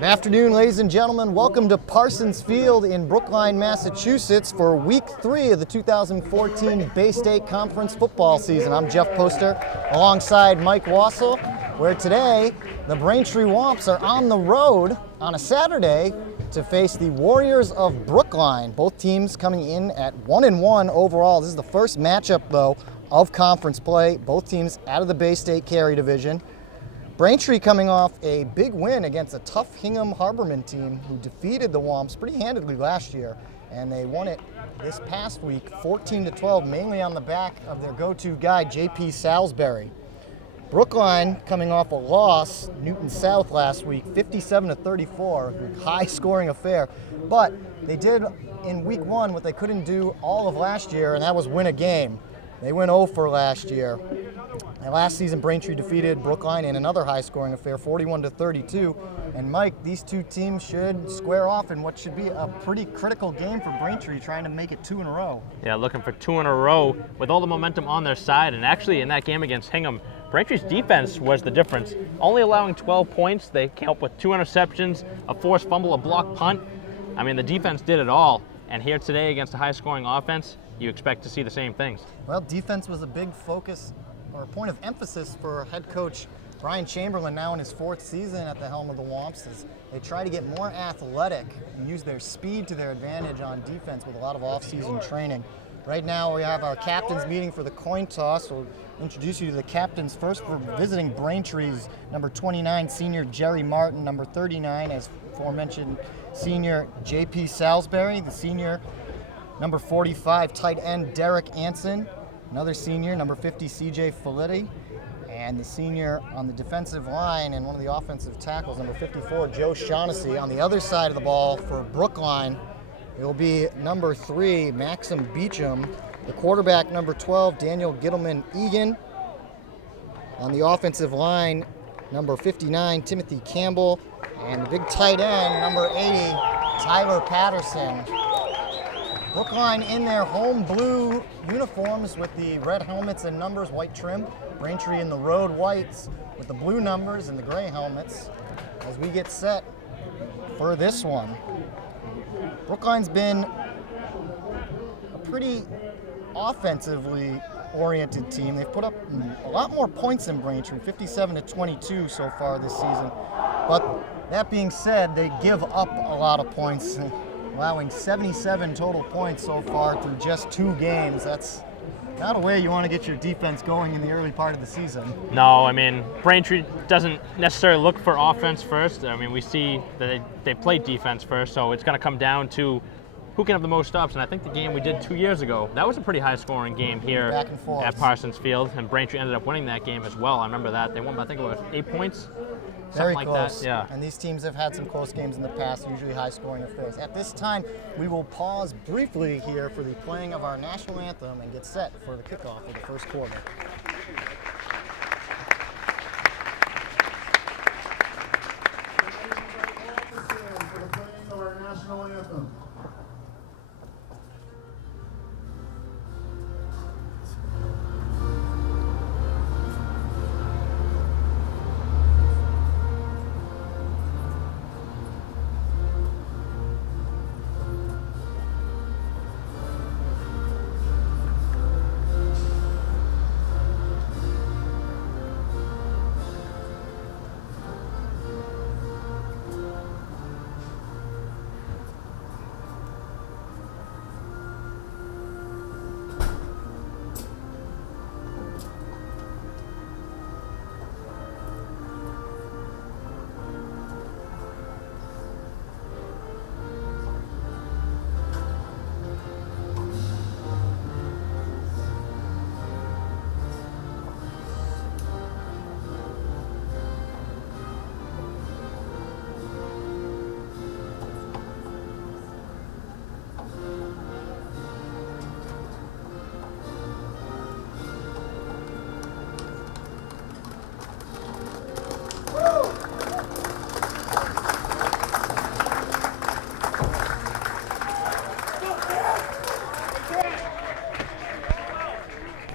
Good afternoon, ladies and gentlemen. Welcome to Parsons Field in Brookline, Massachusetts for Week 3 of the 2014 Bay State Conference football season. I'm Jeff Poster alongside Mike Wassel, where today the Braintree Womps are on the road on a Saturday to face the Warriors of Brookline. Both teams coming in at 1-1 overall. This is the first matchup, though, of conference play. Both teams out of the Bay State Carry Division. Braintree coming off a big win against a tough Hingham Harborman team who defeated the Womps pretty handedly last year, and they won it this past week 14-12, mainly on the back of their go-to guy, J.P. Salisbury. Brookline coming off a loss, Newton South last week, 57-34, a high-scoring affair, but they did in Week 1 what they couldn't do all of last year, and that was win a game. They went 0 for last year. And last season, Braintree defeated Brookline in another high-scoring affair, 41-32. And Mike, these two teams should square off in what should be a pretty critical game for Braintree, trying to make it 2 in a row. Yeah, looking for 2 in a row with all the momentum on their side. And actually, in that game against Hingham, Braintree's defense was the difference. Only allowing 12 points. They came up with 2 interceptions, a forced fumble, a blocked punt. I mean, the defense did it all. And here today against a high-scoring offense, you expect to see the same things. Well, defense was a big focus or point of emphasis for head coach Brian Chamberlain, now in his 4th season at the helm of the Womps, as they try to get more athletic and use their speed to their advantage on defense with a lot of off-season training. Right now we have our captains meeting for the coin toss. We'll introduce you to the captains first. For visiting Braintree's number 29 senior Jerry Martin, number 39 as aforementioned senior J.P. Salisbury, the senior number 45 tight end Derek Anson, another senior number 50 C.J. Felitti, and the senior on the defensive line and one of the offensive tackles, number 54 Joe Shaughnessy. On the other side of the ball for Brookline, it will be number 3 Maxim Beecham, the quarterback number 12 Daniel Gittleman Egan. On the offensive line, number 59 Timothy Campbell, and the big tight end number 80 Tyler Patterson. Brookline in their home blue uniforms with the red helmets and numbers, white trim. Braintree in the road whites with the blue numbers and the gray helmets as we get set for this one. Brookline's been a pretty offensively oriented team. They've put up a lot more points than Braintree, 57-22 so far this season. But that being said, they give up a lot of points, allowing 77 total points so far through just 2 games. That's not a way you want to get your defense going in the early part of the season. No, I mean, Braintree doesn't necessarily look for offense first. I mean, we see that they play defense first, so it's going to come down to who can have the most stops. And I think the game we did 2 years ago, that was a pretty high-scoring game here Back and forth at Parsons Field, and Braintree ended up winning that game as well. I remember that. They won, I think it was 8 points. Very like close. That. Yeah. And these teams have had some close games in the past, usually high-scoring affairs. At this time, we will pause briefly here for the playing of our national anthem and get set for the kickoff of the first quarter. For the playing of our national anthem.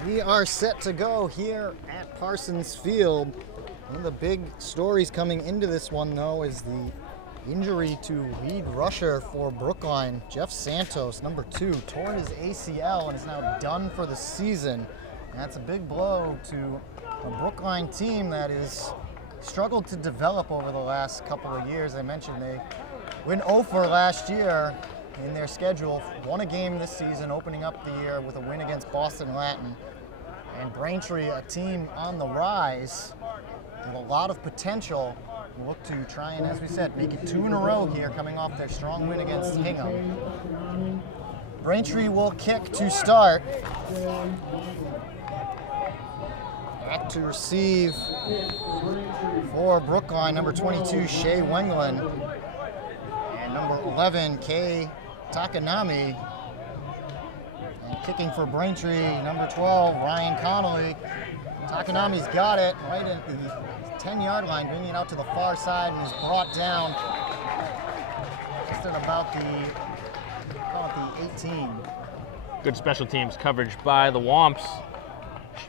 We are set to go here at Parsons Field. One of the big stories coming into this one, though, is the Injury to lead rusher for Brookline, Jeff Santos, number 2, tore his ACL and is now done for the season. And that's a big blow to a Brookline team that has struggled to develop over the last couple of years. I mentioned they went 0-for last year in their schedule, won a game this season, opening up the year with a win against Boston Latin. And Braintree, a team on the rise with a lot of potential, look to try and, as we said, make it 2 in a row here, coming off their strong win against Hingham. Braintree will kick to start. Back to receive for Brookline, number 22, Shea Wengland, and number 11, Kei Takanami. And kicking for Braintree, number 12, Ryan Connolly. Takanami's got it right at the 10-yard line, bringing it out to the far side, and is brought down just at about the 18. Good special teams coverage by the Womps.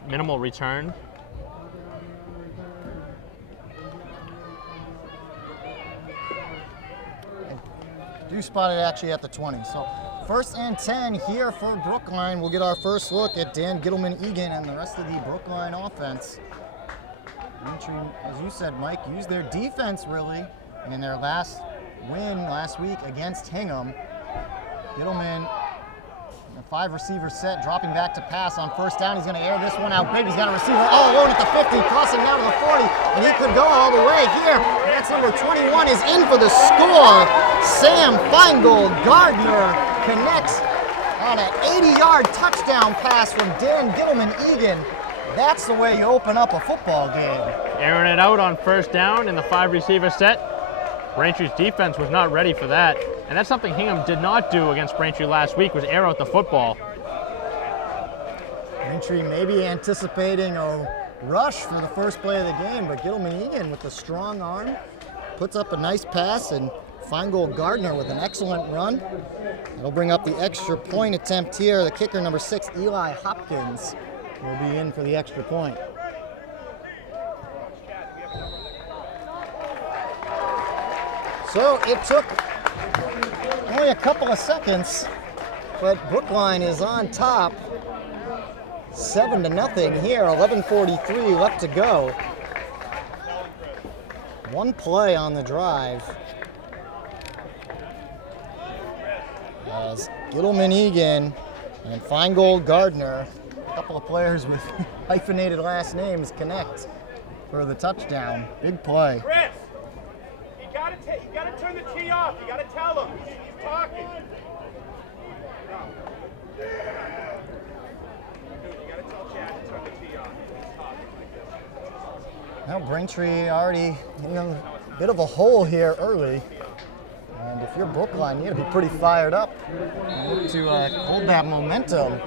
Minimal return. Do spot it actually at the 20. So 1st and 10 here for Brookline. We'll get our first look at Dan Gittleman-Egan and the rest of the Brookline offense. Braintree, as you said, Mike, used their defense really in their last win last week against Hingham. Gittleman, a 5-receiver set, dropping back to pass on 1st down. He's going to air this one out big. He's got a receiver all alone at the 50, crossing down to the 40, and he could go all the way here. That's number 21 is in for the score. Sam Feingold Gardner connects on an 80-yard touchdown pass from Dan Gittleman-Egan. That's the way you open up a football game. Airing it out on 1st down in the 5-receiver set. Braintree's defense was not ready for that. And that's something Hingham did not do against Braintree last week, was air out the football. Braintree maybe anticipating a rush for the first play of the game, but Gittleman-Egan with a strong arm puts up a nice pass, and Feingold Gardner with an excellent run. It'll bring up the extra point attempt here. The kicker, number 6, Eli Hopkins, will be in for the extra point. So it took only a couple of seconds, but Brookline is on top, 7-0 here, 11:43 left to go. One play on the drive as Gittleman-Egan and Feingold Gardner, a couple of players with hyphenated last names, connect for the touchdown. Big play. Chris, you gotta turn the tee off. You gotta tell him. He's talking. Dude, you gotta tell Chad to turn the tee off. He's talking like this. Now Braintree already in a bit of a hole here early. And if you're Brookline, you gotta be pretty fired up and look to hold that momentum.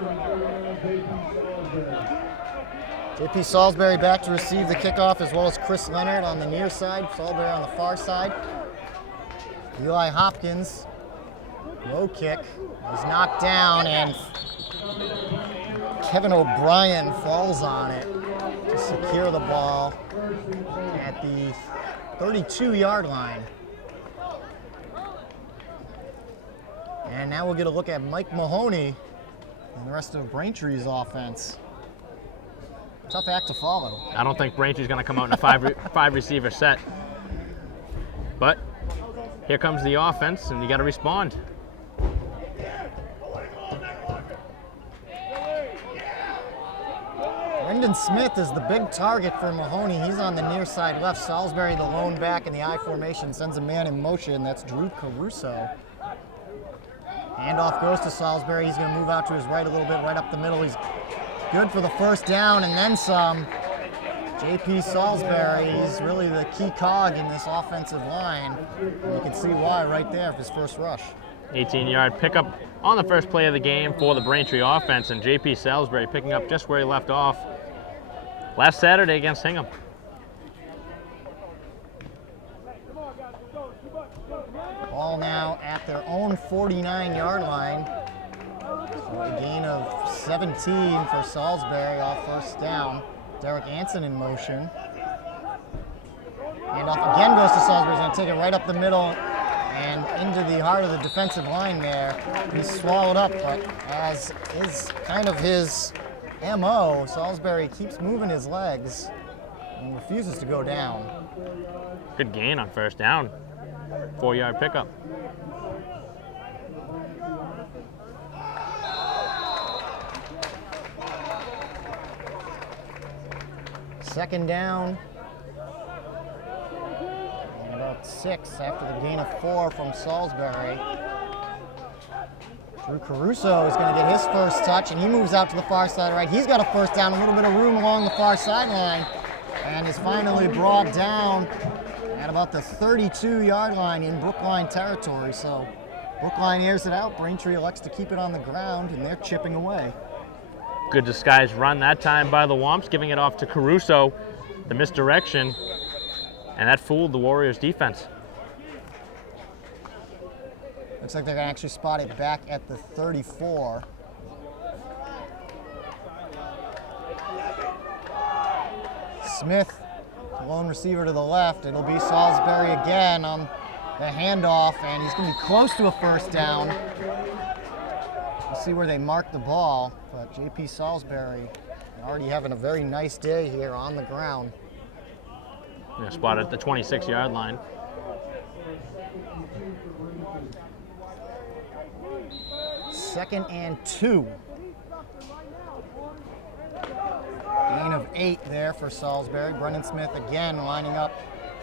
JP Salisbury back to receive the kickoff, as well as Chris Leonard on the near side, Salisbury on the far side. Eli Hopkins, low kick, is knocked down, and Kevin O'Brien falls on it to secure the ball at the 32-yard line. And now we'll get a look at Mike Mahoney and the rest of Braintree's offense. Tough act to follow. I don't think Braintree's going to come out in a 5-receiver set. But here comes the offense, and you got to respond. Brendan Smith is the big target for Mahoney. He's on the near side left. Salisbury, the lone back in the I formation, sends a man in motion. That's Drew Caruso. Handoff goes to Salisbury. He's going to move out to his right a little bit, right up the middle. He's good for the first down and then some. JP Salisbury is really the key cog in this offensive line. And you can see why right there for his first rush. 18-yard pickup on the first play of the game for the Braintree offense, and JP Salisbury picking up just where he left off last Saturday against Hingham. Ball now at their own 49-yard line. So a gain of 17 for Salisbury off first down. Derek Anson in motion. Handoff again goes to Salisbury. He's going to take it right up the middle. and into the heart of the defensive line there. He's swallowed up, but as is kind of his MO, Salisbury keeps moving his legs and refuses to go down. Good gain on first down. 4-yard pickup. Second down. And about 6 after the gain of 4 from Salisbury. Drew Caruso is going to get his first touch, and he moves out to the far side right. He's got a first down, a little bit of room along the far sideline, and is finally brought down at about the 32-yard line in Brookline territory. So Brookline airs it out. Braintree elects to keep it on the ground, and they're chipping away. Good disguised run that time by the Womps, giving it off to Caruso. The misdirection, and that fooled the Warriors defense. Looks like they're going to actually spot it back at the 34. Smith, lone receiver to the left. It'll be Salisbury again on the handoff, and he's going to be close to a first down. We'll see where they mark the ball, but J.P. Salisbury already having a very nice day here on the ground. Yeah, spotted at the 26-yard line. Second and 2. Gain of 8 there for Salisbury. Brendan Smith again lining up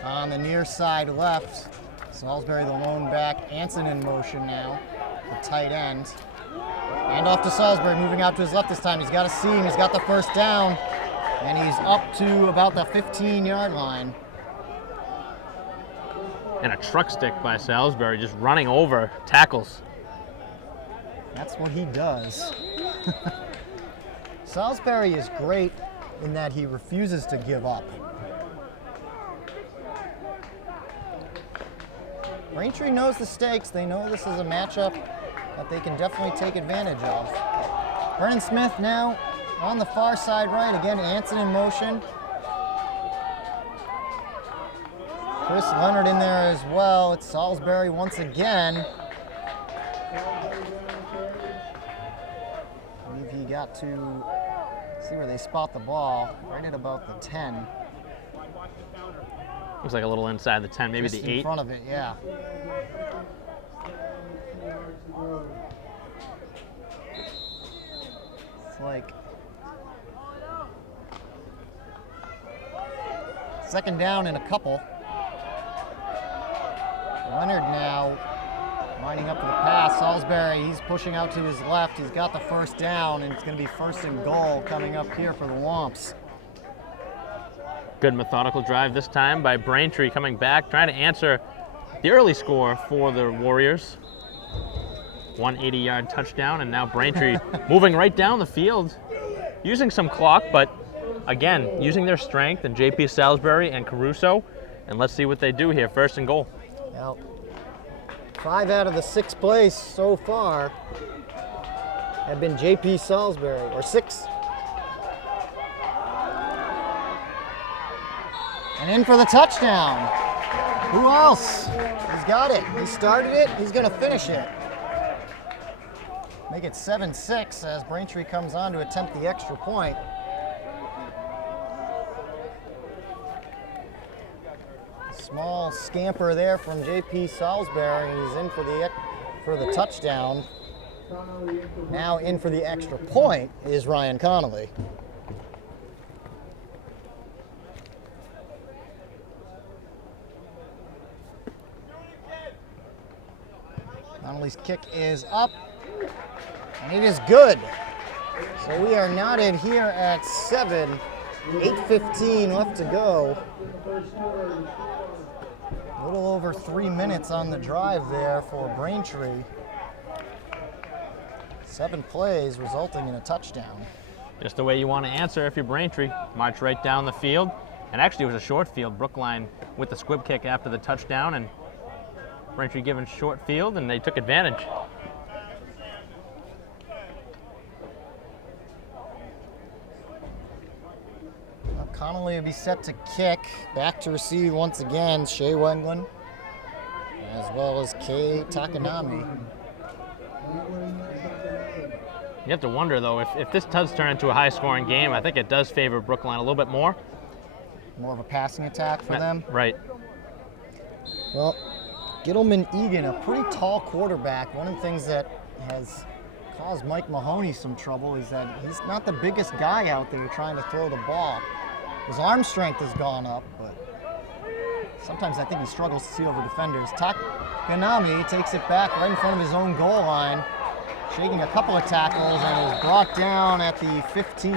on the near side left. Salisbury the lone back. Anson in motion now, the tight end. And off to Salisbury, moving out to his left this time. He's got a seam, he's got the first down, and he's up to about the 15-yard line. And a truck stick by Salisbury, just running over tackles. That's what he does. Salisbury is great in that he refuses to give up. Braintree knows the stakes. They know this is a matchup that they can definitely take advantage of. Brennan Smith now on the far side right. Again, Anson in motion. Chris Leonard in there as well. It's Salisbury once again. I believe he got to see where they spot the ball, right at about the 10. Looks like a little inside the 10, maybe Just the 8. in front of it, yeah. It's like second down and a couple. Leonard now lining up for the pass. Salisbury, he's pushing out to his left. He's got the first down, and it's going to be first and goal coming up here for the Womps. Good methodical drive this time by Braintree, coming back, trying to answer the early score for the Warriors. 180-yard touchdown, and now Braintree moving right down the field, using some clock, but again, using their strength, and J.P. Salisbury and Caruso, and let's see what they do here, first and goal. Now, 5 out of the 6 plays so far have been J.P. Salisbury, or 6. And in for the touchdown. Who else? He's got it. He started it. He's going to finish it. Make it 7-6 as Braintree comes on to attempt the extra point. Small scamper there from J.P. Salisbury. He's in for the touchdown. Now in for the extra point is Ryan Connolly. Connolly's kick is up, and it is good. So we are knotted here at 7, 8:15 left to go. A little over 3 minutes on the drive there for Braintree. 7 plays resulting in a touchdown. Just the way you want to answer if you're Braintree. March right down the field. And actually it was a short field. Brookline with the squib kick after the touchdown, and Braintree given short field, and they took advantage. Connolly will be set to kick. Back to receive once again, Shea Wenglin. as well as Kei Takanami. You have to wonder, though, if this does turn into a high-scoring game, I think it does favor Brookline a little bit more. More of a passing attack for them. Right. Well, Gittleman Egan, a pretty tall quarterback. One of the things that has caused Mike Mahoney some trouble is that he's not the biggest guy out there trying to throw the ball. His arm strength has gone up, but sometimes I think he struggles to see over defenders. Takanami takes it back right in front of his own goal line, shaking a couple of tackles, and is brought down at the 15.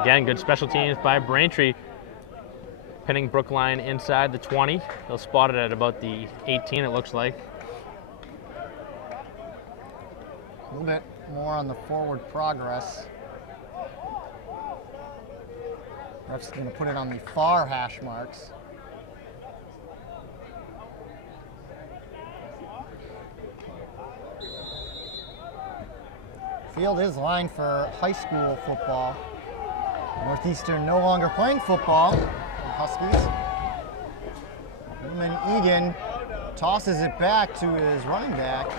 Again, good special teams by Braintree, pinning Brookline inside the 20. They'll spot it at about the 18, it looks like. A little bit more on the forward progress. Ref's going to put it on the far hash marks. Field is lined for high school football. Northeastern no longer playing football. The Huskies. Newman Egan tosses it back to his running back.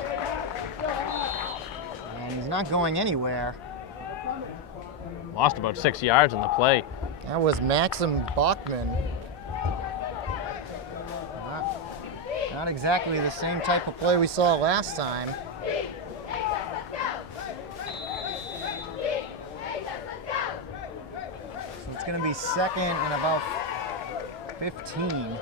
And he's not going anywhere. Lost about 6 yards on the play. That was Maxim Bachman. Not exactly the same type of play we saw last time. So it's going to be second and about 15.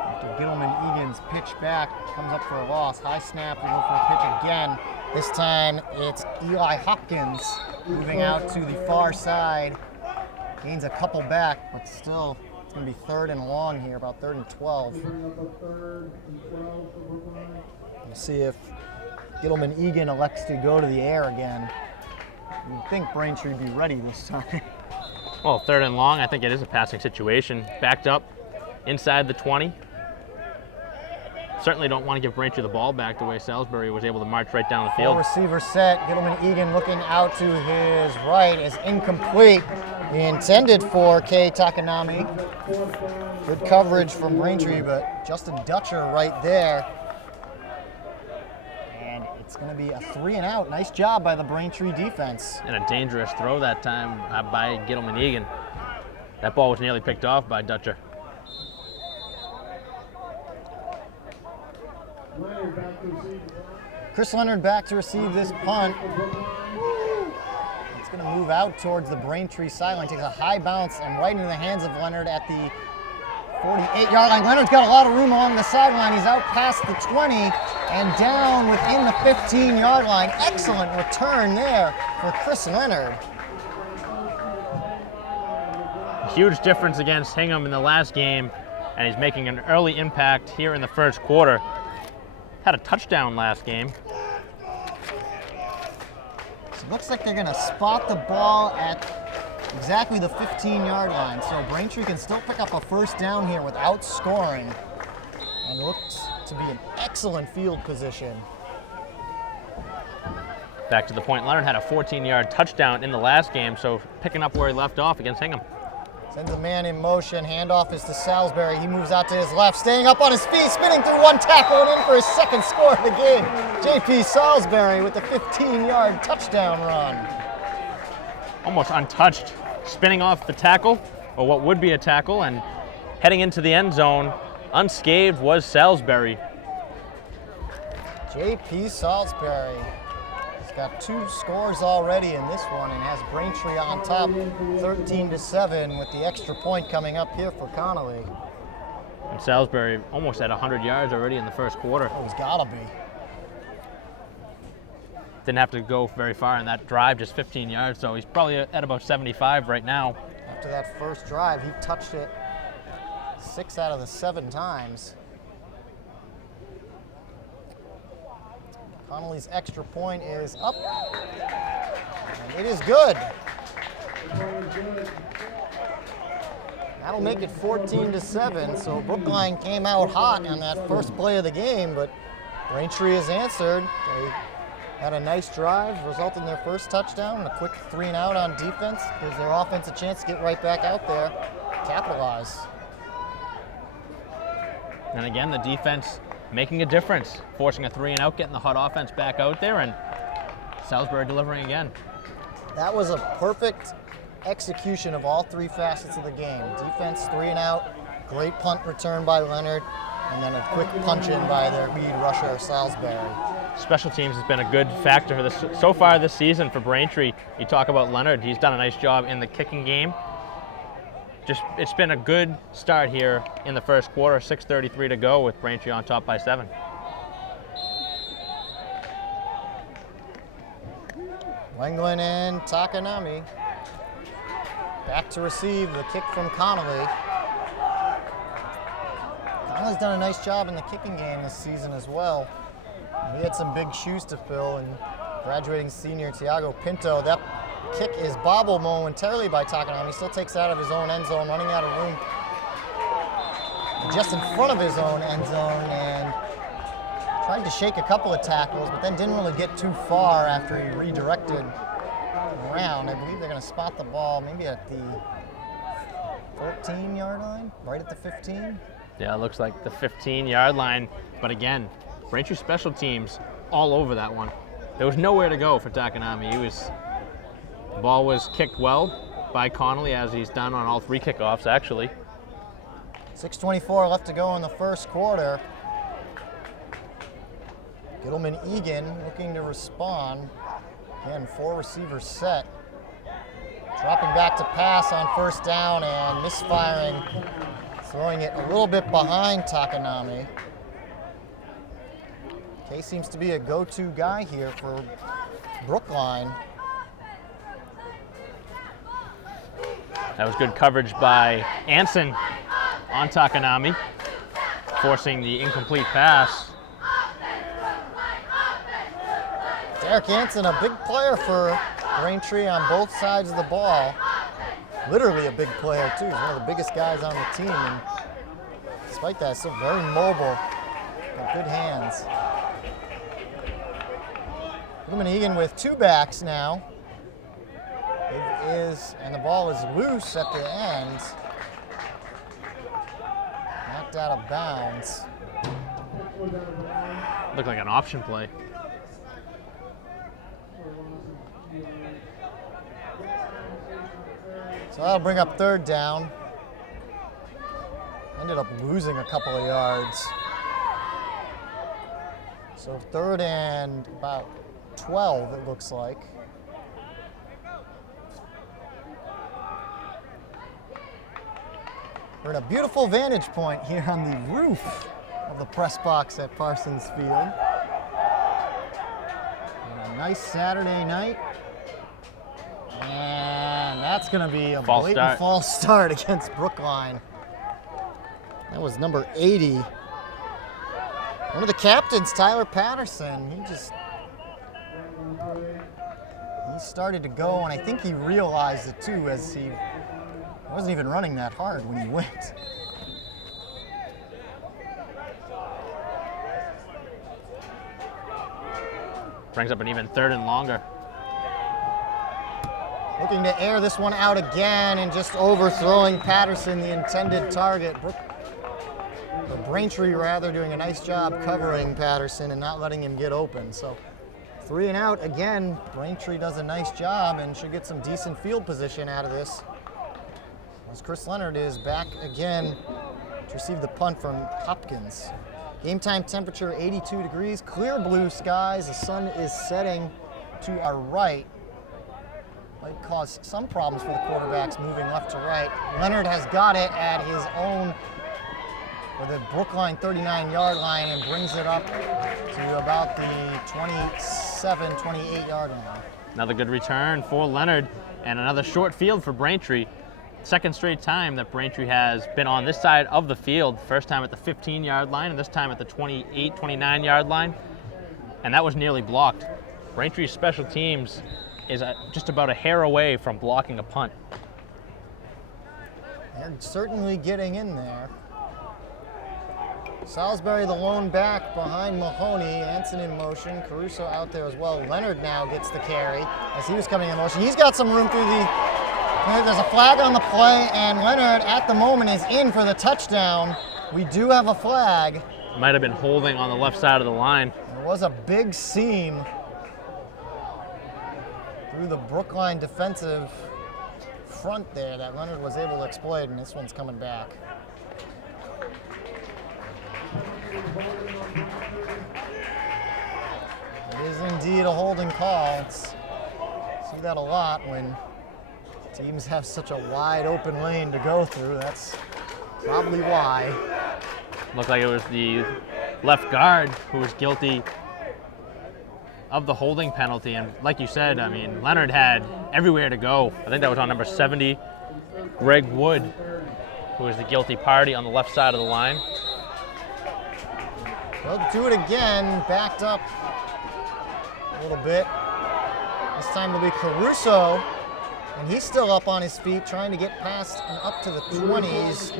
After Gittleman Egan's pitch back, comes up for a loss. High snap, we go for a pitch again. This time it's Eli Hopkins moving out to the far side. Gains a couple back, but still it's going to be third and long here, about third and 12. We'll see if Gittleman Egan elects to go to the air again. You'd think Braintree would be ready this time. Well, third and long, I think it is a passing situation. Backed up inside the 20. Certainly don't want to give Braintree the ball back the way Salisbury was able to march right down the field. Full receiver set. Gittleman Egan looking out to his right is incomplete. Intended for Kei Takanami. Good coverage from Braintree, but Justin Dutcher right there. And it's going to be a 3-and-out. Nice job by the Braintree defense. And a dangerous throw that time by Gittleman Egan. That ball was nearly picked off by Dutcher. Chris Leonard back to receive this punt. It's going to move out towards the Braintree sideline. Takes a high bounce and right into the hands of Leonard at the 48-yard line. Leonard's got a lot of room along the sideline. He's out past the 20 and down within the 15-yard line. Excellent return there for Chris Leonard. Huge difference against Hingham in the last game, and he's making an early impact here in the first quarter. Had a touchdown last game. So it looks like they're going to spot the ball at exactly the 15-yard line. So Braintree can still pick up a first down here without scoring. And looks to be an excellent field position. Back to the point, Leonard had a 14-yard touchdown in the last game, so picking up where he left off against Hingham. Sends a man in motion, handoff is to Salisbury. He moves out to his left, staying up on his feet, spinning through one tackle and in for his second score of the game. J.P. Salisbury with the 15-yard touchdown run. Almost untouched, spinning off the tackle, or what would be a tackle, and heading into the end zone. Unscathed was Salisbury. J.P. Salisbury. Got 2 scores already in this one and has Braintree on top 13-7 with the extra point coming up here for Connolly. And Salisbury almost at 100 yards already in the first quarter. Oh, he's gotta be. Didn't have to go very far in that drive, just 15 yards, so he's probably at about 75 right now. After that first drive, he touched it 6 out of the 7 times. Connolly's extra point is up, and it is good. That'll make it 14-7, so Brookline came out hot on that first play of the game, but Braintree has answered. They had a nice drive, resulted in their first touchdown, and a quick 3-and-out on defense. Gives their offense a chance to get right back out there, capitalize. And again, the defense making a difference, forcing a 3-and-out, getting the hot offense back out there, and Salisbury delivering again. That was a perfect execution of all three facets of the game. Defense, 3-and-out, great punt return by Leonard, and then a quick punch-in by their lead rusher, Salisbury. Special teams has been a good factor for this, so far this season for Braintree. You talk about Leonard, he's done a nice job in the kicking game. It's been a good start here in the first quarter, 6:33 to go with Braintree on top by 7. Wenglen and Takanami. Back to receive the kick from Connolly. Connolly's done a nice job in the kicking game this season as well. He had some big shoes to fill, and graduating senior Tiago Pinto, that kick is bobbled momentarily by Takanami. Still takes it out of his own end zone, running out of room just in front of his own end zone, and tried to shake a couple of tackles, but then didn't really get too far after he redirected around. I believe they're going to spot the ball maybe at the 14-yard line, right at the 15. Yeah, it looks like the 15-yard line, but again, Braintree special teams all over that one. There was nowhere to go for Takanami. The ball was kicked well by Connolly, as he's done on all 3 kickoffs, actually. 6:24 left to go in the first quarter. Gittleman Egan looking to respond. Again, 4 receivers set. Dropping back to pass on first down and misfiring, throwing it a little bit behind Takanami. Kay seems to be a go-to guy here for Brookline. That was good coverage by Anson on Takanami, forcing the incomplete pass. Derek Anson, a big player for Braintree on both sides of the ball. Literally a big player too. He's one of the biggest guys on the team, and despite that, still very mobile. Got good hands. Gittleman Egan with 2 backs now. And the ball is loose at the end. Knocked out of bounds. Looked like an option play. So that'll bring up 3rd down. Ended up losing a couple of yards. So 3rd and about 12, it looks like. We're in a beautiful vantage point here on the roof of the press box at Parsons Field. And a nice Saturday night. And that's going to be a blatant false start against Brookline. That was number 80. One of the captains, Tyler Patterson, he started to go, and I think he realized it too, as he wasn't even running that hard when he went. Brings up an even 3rd and longer. Looking to air this one out again and just overthrowing Patterson, the intended target. Or Braintree, rather, doing a nice job covering Patterson and not letting him get open. So 3-and-out again. Braintree does a nice job and should get some decent field position out of this, as Chris Leonard is back again to receive the punt from Hopkins. Game time temperature 82 degrees, clear blue skies. The sun is setting to our right. Might cause some problems for the quarterbacks moving left to right. Leonard has got it at his own, or the Brookline 39-yard line, and brings it up to about the 27, 28-yard line. Another good return for Leonard, and another short field for Braintree. Second straight time that Braintree has been on this side of the field. First time at the 15-yard line, and this time at the 28, 29-yard line. And that was nearly blocked. Braintree's special teams is just about a hair away from blocking a punt. They're certainly getting in there. Salisbury the lone back behind Mahoney. Anson in motion. Caruso out there as well. Leonard now gets the carry as he was coming in motion. He's got some room through the... There's a flag on the play, and Leonard at the moment is in for the touchdown. We do have a flag. Might have been holding on the left side of the line. There was a big seam through the Brookline defensive front there that Leonard was able to exploit, and this one's coming back. It is indeed a holding call. See that a lot when teams have such a wide open lane to go through. That's probably why. Looked like it was the left guard who was guilty of the holding penalty. And like you said, I mean, Leonard had everywhere to go. I think that was on number 70, Greg Wood, who was the guilty party on the left side of the line. They'll do it again, backed up a little bit. This time it'll be Caruso, and he's still up on his feet, trying to get past and up to the 20s.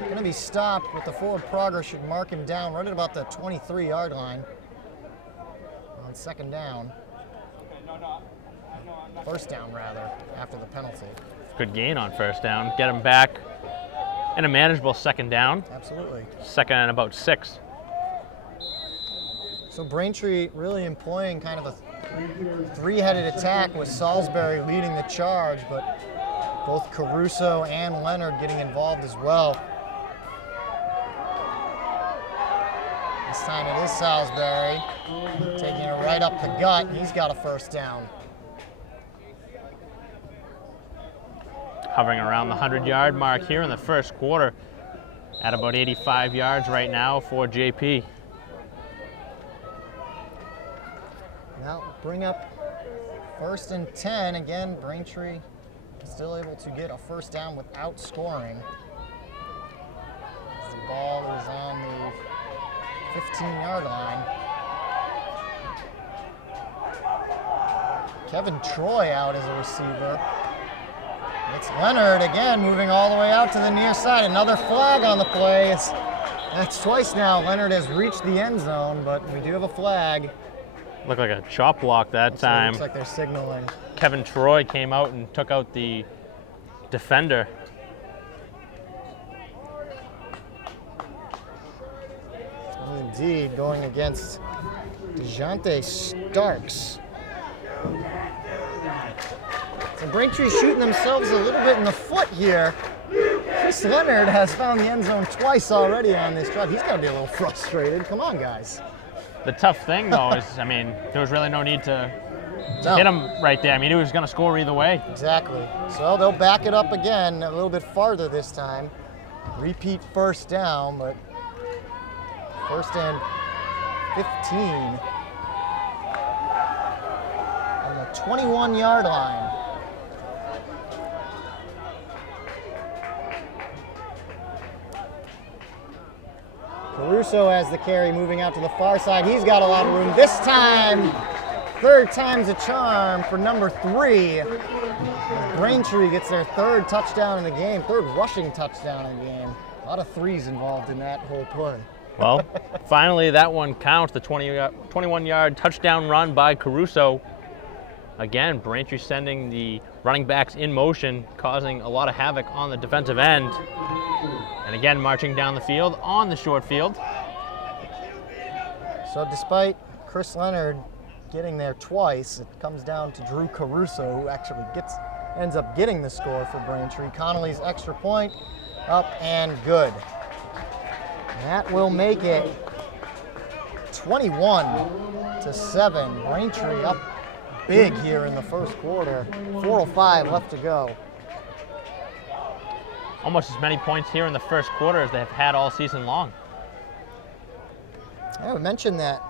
Going to be stopped, but the forward progress should mark him down right at about the 23-yard line on second down. First down, rather, after the penalty. Good gain on first down. Get him back in a manageable second down. Absolutely. Second and about 6. So Braintree really employing kind of a three-headed attack with Salisbury leading the charge, but both Caruso and Leonard getting involved as well. This time it is Salisbury taking it right up the gut. He's got a first down. Hovering around the 100-yard mark here in the first quarter at about 85 yards right now for JP. Now bring up first and 10. Again, Braintree still able to get a first down without scoring. As the ball is on the 15-yard line. Kevin Troy out as a receiver. It's Leonard again moving all the way out to the near side. Another flag on the play. That's twice now. Leonard has reached the end zone, but we do have a flag. Looked like a chop block that time. Looks like they're signaling. Kevin Troy came out and took out the defender. Indeed, going against DeJounte Starks. So Braintree shooting themselves a little bit in the foot here. Chris Leonard has found the end zone twice already on this drive. He's got to be a little frustrated. Come on, guys. The tough thing, though, is, I mean, there was really no need to hit him right there. I mean, he was going to score either way. Exactly. So they'll back it up again a little bit farther this time. Repeat first down, but first and 15 on the 21-yard line. Caruso has the carry moving out to the far side. He's got a lot of room. This time, third time's a charm for number 3. As Braintree gets their third touchdown in the game, third rushing touchdown in the game. A lot of threes involved in that whole play. Well, finally that one counts, the 21-yard touchdown run by Caruso. Again, Braintree sending the running backs in motion, causing a lot of havoc on the defensive end. And again, marching down the field on the short field. So despite Chris Leonard getting there twice, it comes down to Drew Caruso, who actually ends up getting the score for Braintree. Connolly's extra point, up and good. And that will make it 21-7. Braintree up big here in the first quarter. 4:05 left to go. Almost as many points here in the first quarter as they've had all season long. I would mention that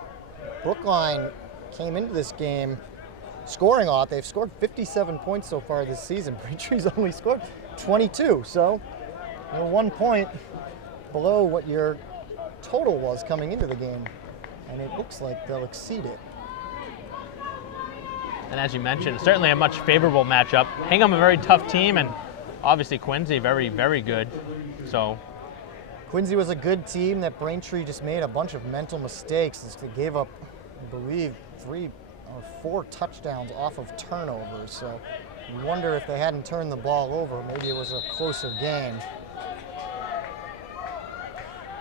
Brookline came into this game scoring a lot. They've scored 57 points so far this season. Braintree's only scored 22, so you're 1 point below what your total was coming into the game, and it looks like they'll exceed it. And as you mentioned, certainly a much favorable matchup. Hingham, a very tough team, and obviously Quincy, very, very good. So Quincy was a good team that Braintree just made a bunch of mental mistakes. They gave up, I believe, 3 or 4 touchdowns off of turnovers. So you wonder if they hadn't turned the ball over, maybe it was a closer game.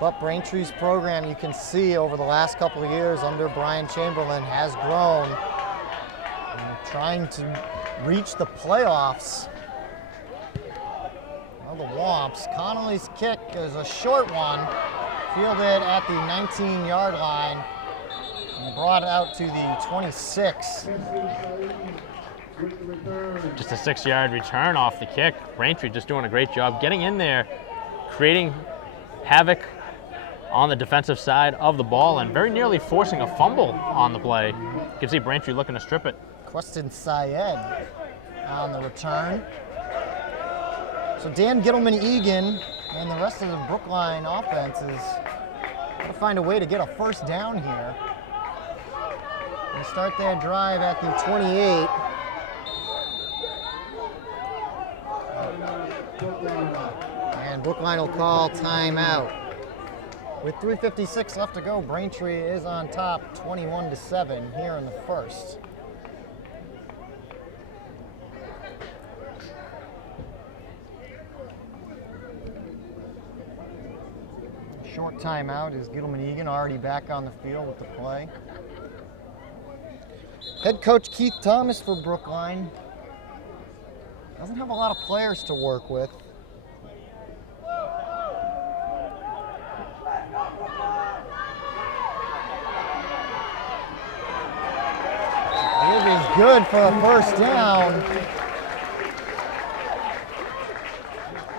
But Braintree's program, you can see over the last couple of years under Brian Chamberlain, has grown. And they're trying to reach the playoffs. Well, the Womps. Connolly's kick is a short one, fielded at the 19-yard line and brought out to the 26. Just a 6-yard return off the kick. Braintree just doing a great job getting in there, creating havoc on the defensive side of the ball and very nearly forcing a fumble on the play. You can see Braintree looking to strip it. Queston Syed on the return. So Dan Gittleman-Egan and the rest of the Brookline offense is going to find a way to get a first down here. They start their drive at the 28. And Brookline will call timeout. With 3:56 left to go, Braintree is on top 21-7 here in the first. Short timeout is Gittleman-Egan already back on the field with the play. Head coach Keith Thomas for Brookline doesn't have a lot of players to work with. It is good for a first down.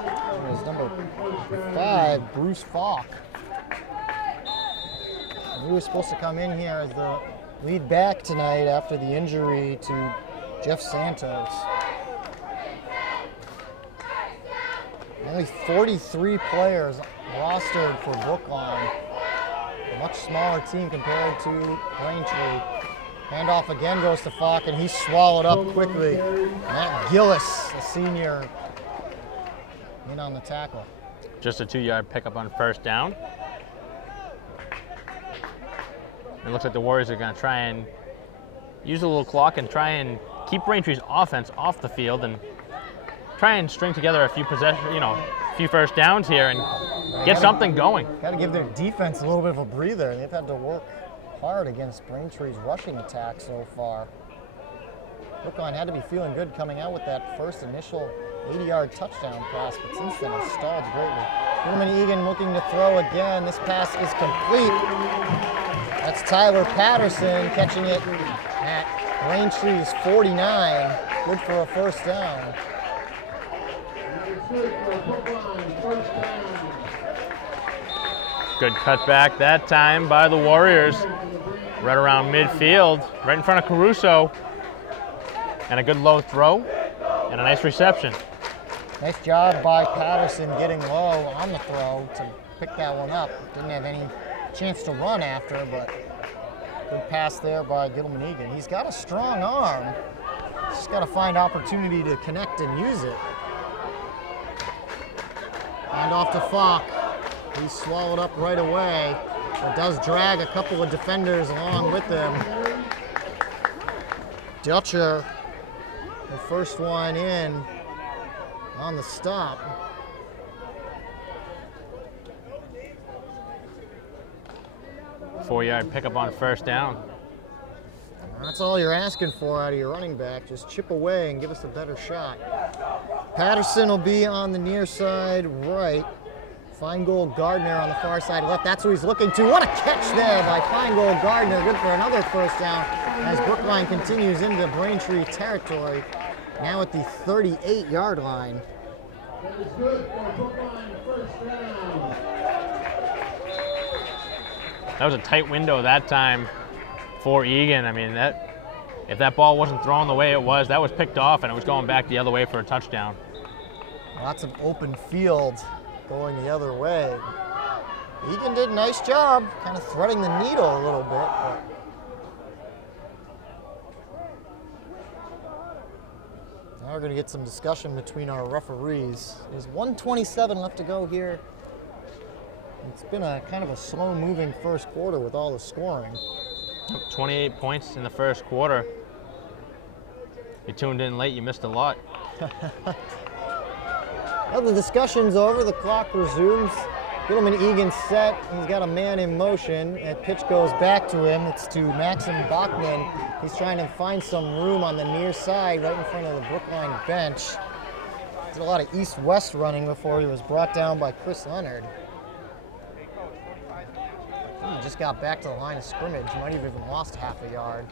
It was number 5, Bruce Falk. He was supposed to come in here as the lead back tonight after the injury to Jeff Santos. Only 43 players rostered for Brookline. A much smaller team compared to Braintree. Handoff again goes to Falk, and he's swallowed up quickly. Matt Gillis, a senior, in on the tackle. Just a 2-yard pickup on first down. It looks like the Warriors are going to try and use a little clock and try and keep Braintree's offense off the field and try and string together a few few first downs here and get something going. Got to give their defense a little bit of a breather. They've had to work hard against Braintree's rushing attack so far. Brookline had to be feeling good coming out with that first initial 80-yard touchdown pass, but since then it's stalled greatly. Gittleman-Egan looking to throw again. This pass is complete. That's Tyler Patterson catching it at Braintree's 49. Good for a first down. Good cutback that time by the Warriors. Right around midfield, right in front of Caruso. And a good low throw and a nice reception. Nice job by Patterson getting low on the throw to pick that one up. Didn't have any chance to run after, but good pass there by Gittleman-Egan. He's got a strong arm. He's just got to find opportunity to connect and use it. Hand off to Falk. He's swallowed up right away. It does drag a couple of defenders along with him. Dutcher, the first one in on the stop. Four-yard pickup on first down. That's all you're asking for out of your running back. Just chip away and give us a better shot. Patterson will be on the near side right. Feingold Gardner on the far side left. That's who he's looking to. What a catch there by Feingold Gardner. Good for another first down as Brookline continues into Braintree territory. Now at the 38-yard line. That is good for Brookline, first down. That was a tight window that time for Egan. I mean, if that ball wasn't thrown the way it was, that was picked off and it was going back the other way for a touchdown. Lots of open field going the other way. Egan did a nice job kind of threading the needle a little bit. But now we're going to get some discussion between our referees. There's 1:27 left to go here It's been a kind of a slow-moving first quarter with all the scoring. 28 points in the first quarter. If you tuned in late, you missed a lot. Well, the discussion's over. The clock resumes. Gilman Egan's set. He's got a man in motion. That pitch goes back to him. It's to Maxim Bachman. He's trying to find some room on the near side right in front of the Brookline bench. Did a lot of east-west running before he was brought down by Chris Leonard. He just got back to the line of scrimmage. He might have even lost half a yard.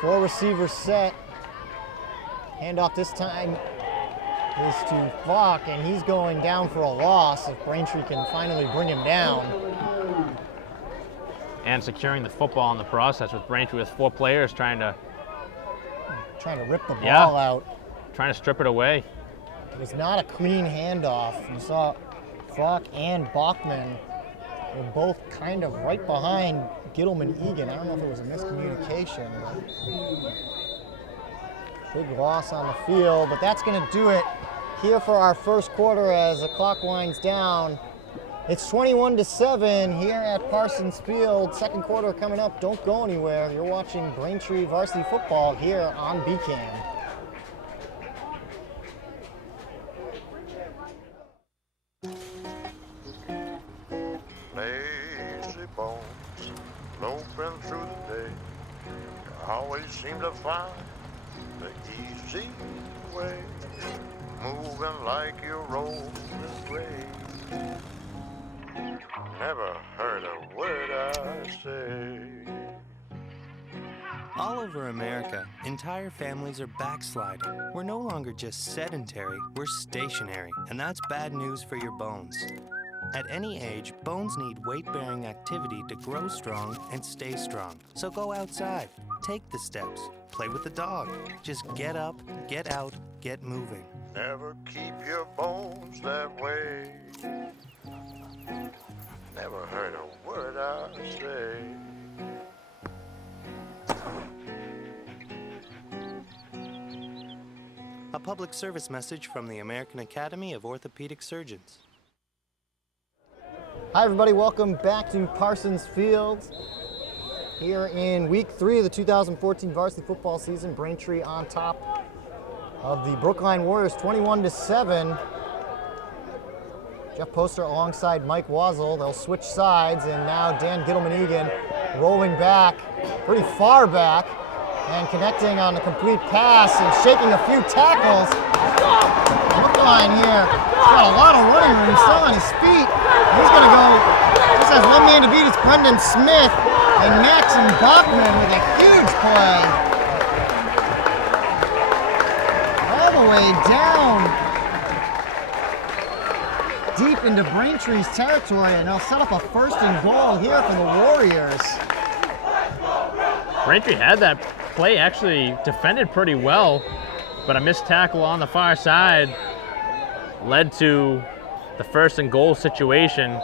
Four receivers set. Handoff this time is to Falk, and he's going down for a loss if Braintree can finally bring him down. And securing the football in the process with Braintree with 4 players trying to rip the ball out. Trying to strip it away. It was not a clean handoff. You saw Falk and Bachman were both kind of right behind Gittleman Egan. I don't know if it was a miscommunication. Big loss on the field, but that's going to do it here for our first quarter as the clock winds down. It's 21-7 here at Parsons Field. Second quarter coming up. Don't go anywhere. You're watching Braintree Varsity Football here on BCAM. Lazy bones, loping through the day. You always seem to find the easy way, moving like you're rolling grave. Never heard a word I say. All over America, entire families are backsliding. We're no longer just sedentary, we're stationary, and that's bad news for your bones. At any age, bones need weight-bearing activity to grow strong and stay strong. So go outside, take the steps, play with the dog. Just get up, get out, get moving. Never keep your bones that way. Never heard a word I say. A public service message from the American Academy of Orthopedic Surgeons. Hi everybody, welcome back to Parsons Field. Here in week 3 of the 2014 varsity football season, Braintree on top of the Brookline Warriors 21-7. Jeff Poster alongside Mike Wazzle. They'll switch sides, and now Dan Gittleman Egan rolling back, pretty far back, and connecting on a complete pass and shaking a few tackles. Brookline here, he's got a lot of running room, still on his feet. He's going to go, just has one man to beat, it's Brendan Smith, and Maxim Bachman with a huge play. All the way down, deep into Braintree's territory, and they'll set up a 1st and goal here for the Warriors. Braintree had that play actually defended pretty well, but a missed tackle on the far side led to the 1st and goal situation,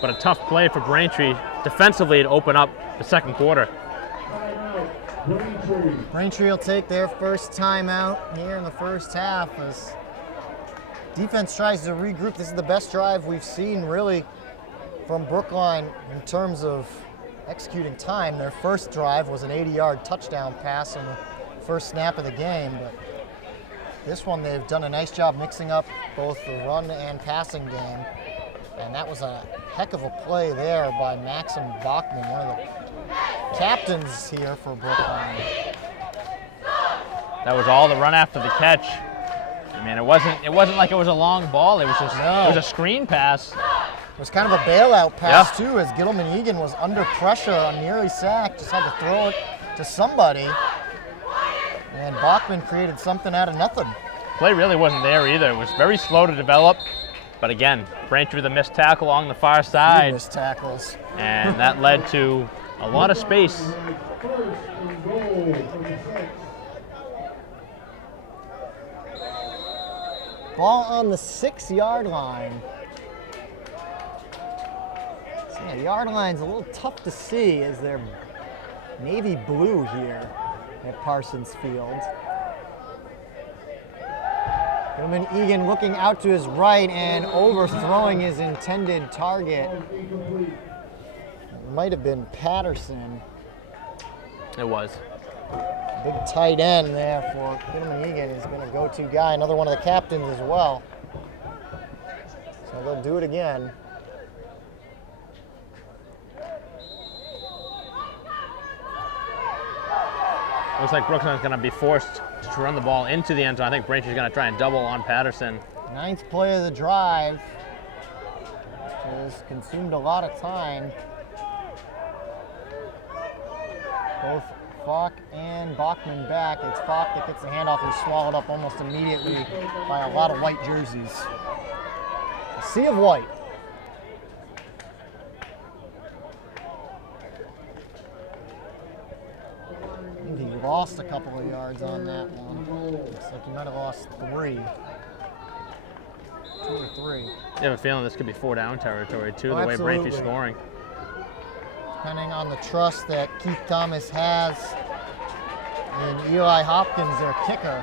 but a tough play for Braintree defensively to open up the second quarter. Braintree will take their first timeout here in the first half as defense tries to regroup. This is the best drive we've seen really from Brookline in terms of executing time. Their first drive was an 80-yard touchdown pass on the first snap of the game, but this one they've done a nice job mixing up both the run and passing game, and that was a heck of a play there by Maxim Bachman, one of the captains here for Brookline. That was all the run after the catch. I mean, it wasn't like it was a long ball. It was just it was a screen pass. It was kind of a bailout pass too, as Gittleman Egan was under pressure on nearly sacked, just had to throw it to somebody, and Bachman created something out of nothing. Play really wasn't there either. It was very slow to develop, but again, Braintree with a missed tackle along the far side, Missed tackles, and that led to a lot of space. Ball on the 6-yard line. So yeah, yard line's a little tough to see as they're navy blue here at Parsons Field. Gilman Egan looking out to his right and overthrowing his intended target. Might have been Patterson. It was. Big tight end there for Gilman Egan. He's been a go-to guy, another one of the captains as well. So they'll do it again. Looks like Brookline's going to be forced to run the ball into the end zone. I think Braintree's going to try and double on Patterson. 9th play of the drive. Has consumed a lot of time. Both Falk and Bachman back. It's Falk that gets the handoff and swallowed up almost immediately by a lot of white jerseys. A sea of white. I think he lost a couple of yards on that one. Looks like he might have lost 3. 2 or 3. You have a feeling this could be 4-down territory too, the way Braintree's scoring. Depending on the trust that Keith Thomas has in Eli Hopkins, their kicker.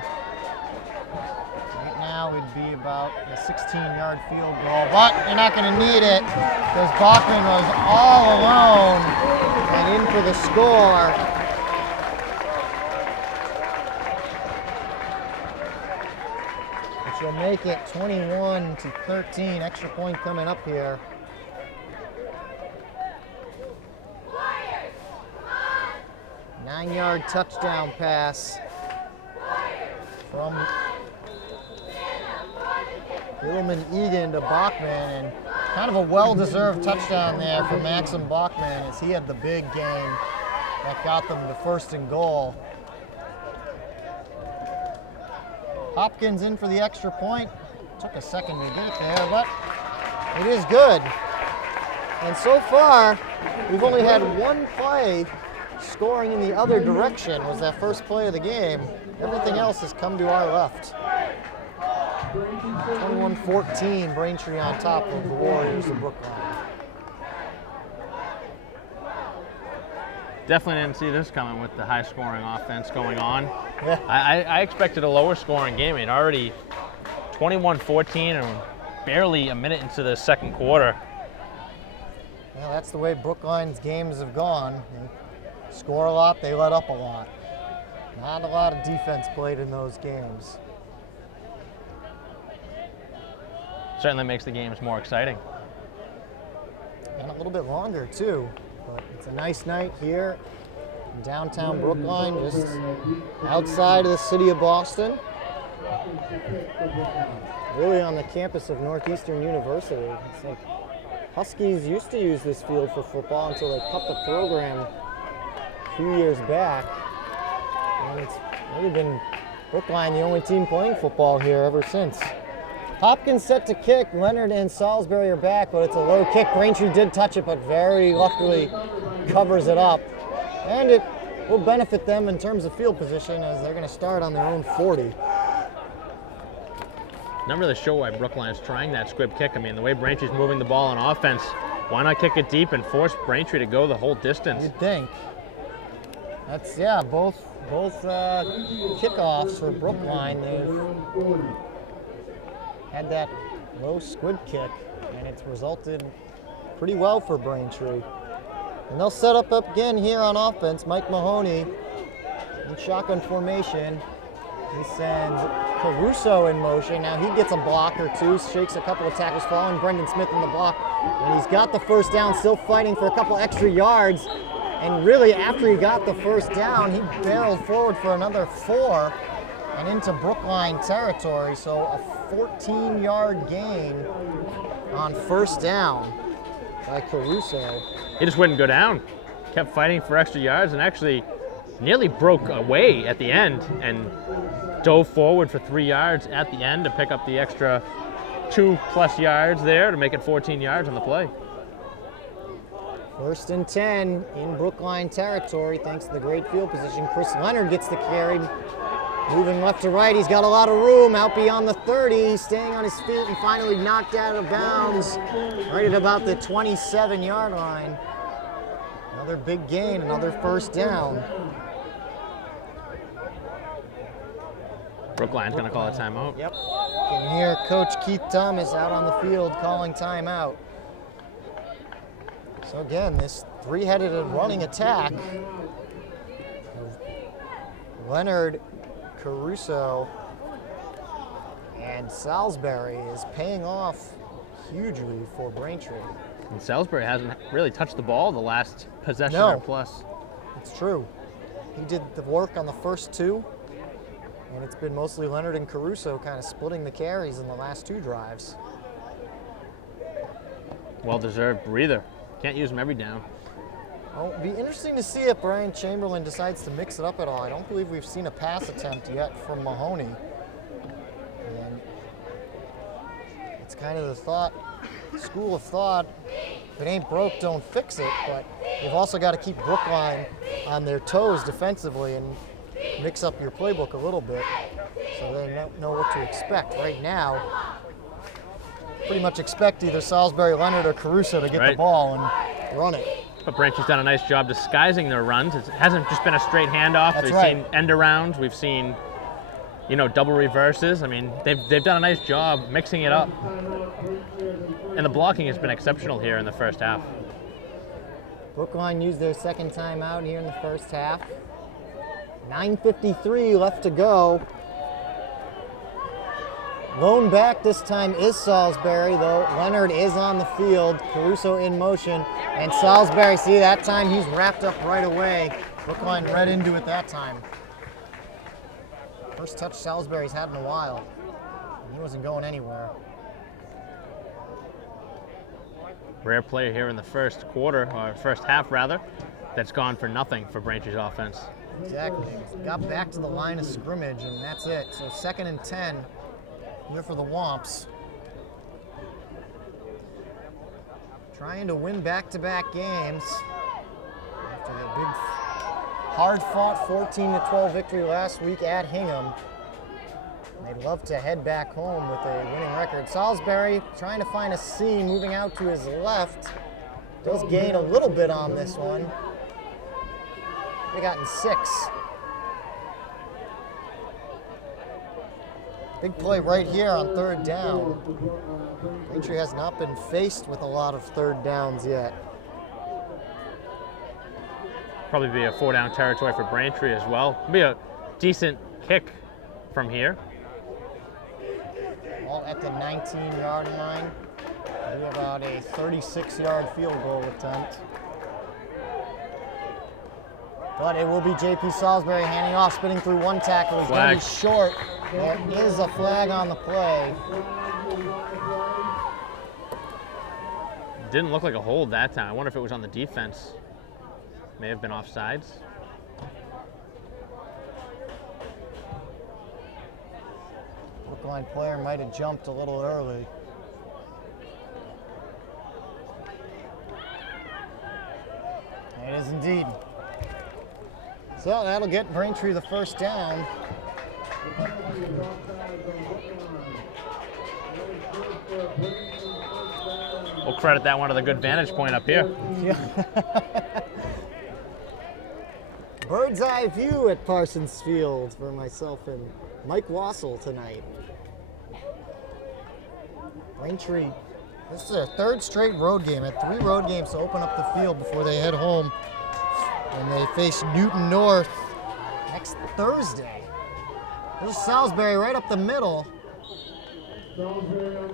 Right now would be about a 16-yard field goal, but you're not going to need it because Bachman was all alone and in for the score. Which will make it 21-13. Extra point coming up here. Nine-yard touchdown pass from Gilman Egan to Bachman, and kind of a well-deserved touchdown there for Maxim Bachman as he had the big game that got them the 1st and goal. Hopkins in for the extra point. Took a second to get it there, but it is good. And so far, we've only had one play scoring in the other direction. Was that first play of the game. Everything else has come to our left. 21-14, Braintree on top of the Warriors of Brookline. Definitely didn't see this coming with the high-scoring offense going on. Yeah. I expected a lower-scoring game. It already 21-14 and barely a minute into the second quarter. Yeah, that's the way Brookline's games have gone. They score a lot, they let up a lot. Not a lot of defense played in those games. Certainly makes the games more exciting. And a little bit longer, too. But it's a nice night here in downtown Brookline, just outside of the city of Boston. Really on the campus of Northeastern University. It's like Huskies used to use this field for football until they cut the program a few years back. And it's really been Brookline the only team playing football here ever since. Hopkins set to kick. Leonard and Salisbury are back, but it's a low kick. Braintree did touch it, but very luckily covers it up. And it will benefit them in terms of field position as they're going to start on their own 40. Not really sure why Brookline is trying that squib kick. I mean, the way Braintree's moving the ball on offense, why not kick it deep and force Braintree to go the whole distance? You'd think. That's, yeah, both kickoffs for Brookline. They've had that low squib kick, and it's resulted pretty well for Braintree. And they'll set up again here on offense. Mike Mahoney in shotgun formation. He sends Caruso in motion. Now he gets a block or two, shakes a couple of tackles, following Brendan Smith in the block. And he's got the first down, still fighting for a couple extra yards. And really, after he got the first down, he barreled forward for another 4 and into Brookline territory. So a 14-yard gain on first down by Caruso. He just wouldn't go down. Kept fighting for extra yards and actually nearly broke away at the end and dove forward for 3 yards at the end to pick up the extra 2+ yards there to make it 14 yards on the play. 1st and 10 in Brookline territory thanks to the great field position. Chris Leonard gets the carry. Moving left to right, he's got a lot of room out beyond the 30. He's staying on his feet and finally knocked out of bounds right at about the 27-yard line. Another big gain, another first down. Brookline's going to call a timeout. Yep. You can hear Coach Keith Thomas out on the field calling timeout. So again, this three-headed running attack of Leonard, Caruso, and Salisbury is paying off hugely for Braintree. And Salisbury hasn't really touched the ball the last possession No. or plus. It's true. He did the work on the first two, and it's been mostly Leonard and Caruso kind of splitting the carries in the last two drives. Well-deserved breather. Can't use them every down. Well, it'll be interesting to see if Brian Chamberlain decides to mix it up at all. I don't believe we've seen a pass attempt yet from Mahoney. And it's kind of the thought, school of thought, if it ain't broke, don't fix it. But you've also got to keep Brookline on their toes defensively and mix up your playbook a little bit so they know what to expect. Right now, pretty much expect either Salisbury, Leonard, or Caruso to get the ball and run it. But Braintree has done a nice job disguising their runs. It hasn't just been a straight handoff. That's We've right. seen end arounds. We've seen, double reverses. I mean, they've done a nice job mixing it up. And the blocking has been exceptional here in the first half. Brookline used their second timeout here in the first half. 9:53 left to go. Lone back this time is Salisbury, though. Leonard is on the field. Caruso in motion. And Salisbury, see, that time he's wrapped up right away. Brookline read into it that time. First touch Salisbury's had in a while. He wasn't going anywhere. Rare player here in the first quarter, or first half rather, that's gone for nothing for Braintree's offense. Exactly. Got back to the line of scrimmage, and that's it. So 2nd and 10 here for the Womps. Trying to win back-to-back games after the big, hard-fought 14-12 victory last week at Hingham. They'd love to head back home with a winning record. Salisbury trying to find a seam, moving out to his left. Does gain a little bit on this one. They gotten 6. Big play right here on 3rd down. Braintree has not been faced with a lot of 3rd downs yet. Probably be a 4-down territory for Braintree as well. Be a decent kick from here. All at the 19-yard line. Be about a 36-yard field goal attempt. But it will be J.P. Salisbury handing off, spinning through one tackle. He's going to be short. There is a flag on the play. Didn't look like a hold that time. I wonder if it was on the defense. May have been offsides. Brookline player might have jumped a little early. It is indeed. So that'll get Braintree the first down. We'll credit that one to the good vantage point up here. Bird's eye view at Parsons Field for myself and Mike Wassel tonight. Braintree, this is their 3rd straight road game. Had 3 road games to open up the field before they head home. And they face Newton North next Thursday. There's Salisbury right up the middle. Another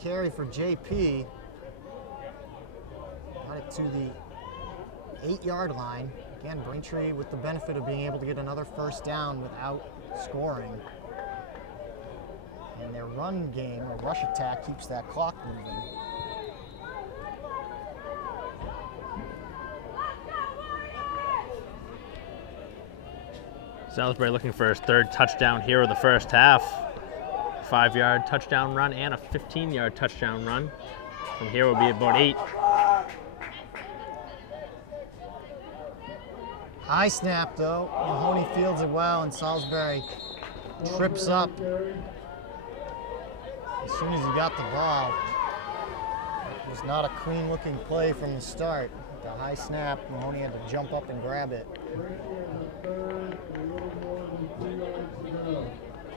carry for JP. Got it to the 8-yard line. Again, Braintree with the benefit of being able to get another first down without scoring. And their run game, or rush attack, keeps that clock moving. Salisbury looking for his 3rd touchdown here of the first half. 5-yard touchdown run and a 15-yard touchdown run. From here will be about 8. High snap though. Mahoney fields it well, and Salisbury trips up as soon as he got the ball. It was not a clean looking play from the start. The high snap, Mahoney had to jump up and grab it.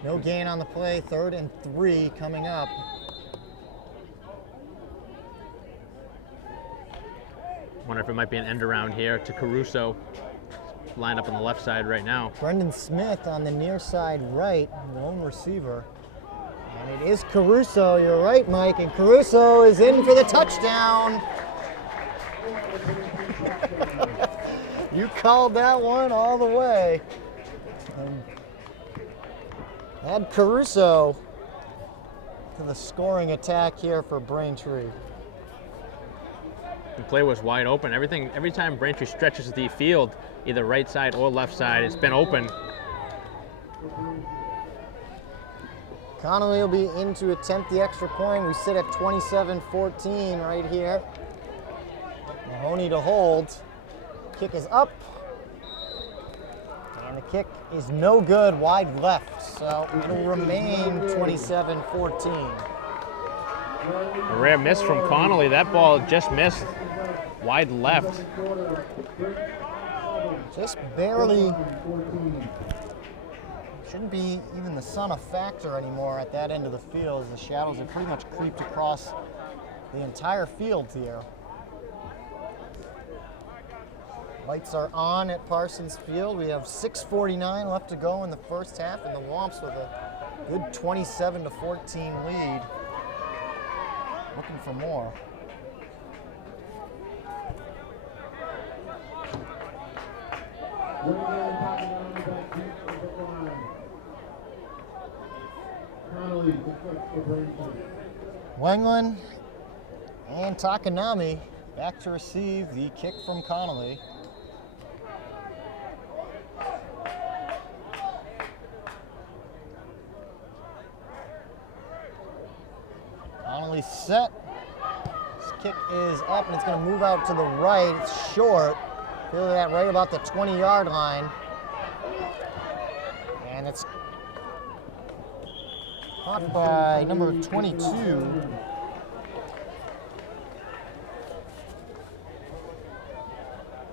No gain on the play, 3rd and 3 coming up. Wonder if it might be an end around here to Caruso. Lined up on the left side right now. Brendan Smith on the near side right, lone receiver. And it is Caruso, you're right, Mike, and Caruso is in for the touchdown. You called that one all the way. Add Caruso to the scoring attack here for Braintree. The play was wide open. Every time Braintree stretches the field, either right side or left side, it's been open. Connolly will be in to attempt the extra point. We sit at 27-14 right here. Mahoney to hold. Kick is up. And the kick is no good, wide left. So it'll remain 27-14. A rare miss from Connolly. That ball just missed wide left. Just barely. Shouldn't be even the sun a factor anymore at that end of the field. The shadows have pretty much creeped across the entire field here. Lights are on at Parsons Field. We have 6:49 left to go in the first half, and the Womps with a good 27-14 lead. Looking for more. Wengland and Takanami back to receive the kick from Connolly. Connolly set. This kick is up and it's going to move out to the right. It's short. Feel that right about the 20-yard line. And it's caught by number 22.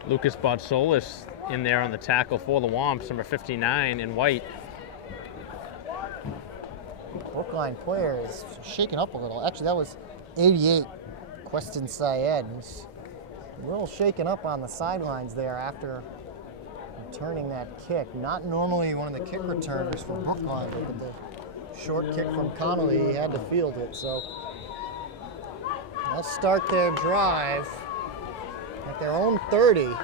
Lucas Bodsolis in there on the tackle for the Womps, number 59 in white. Brookline player is shaken up a little. Actually, that was 88, Queston Syed. He's a little shaken up on the sidelines there after returning that kick. Not normally one of the kick returners for Brookline, but with the short kick from Connolly, he had to field it. So let's start their drive at their own 30.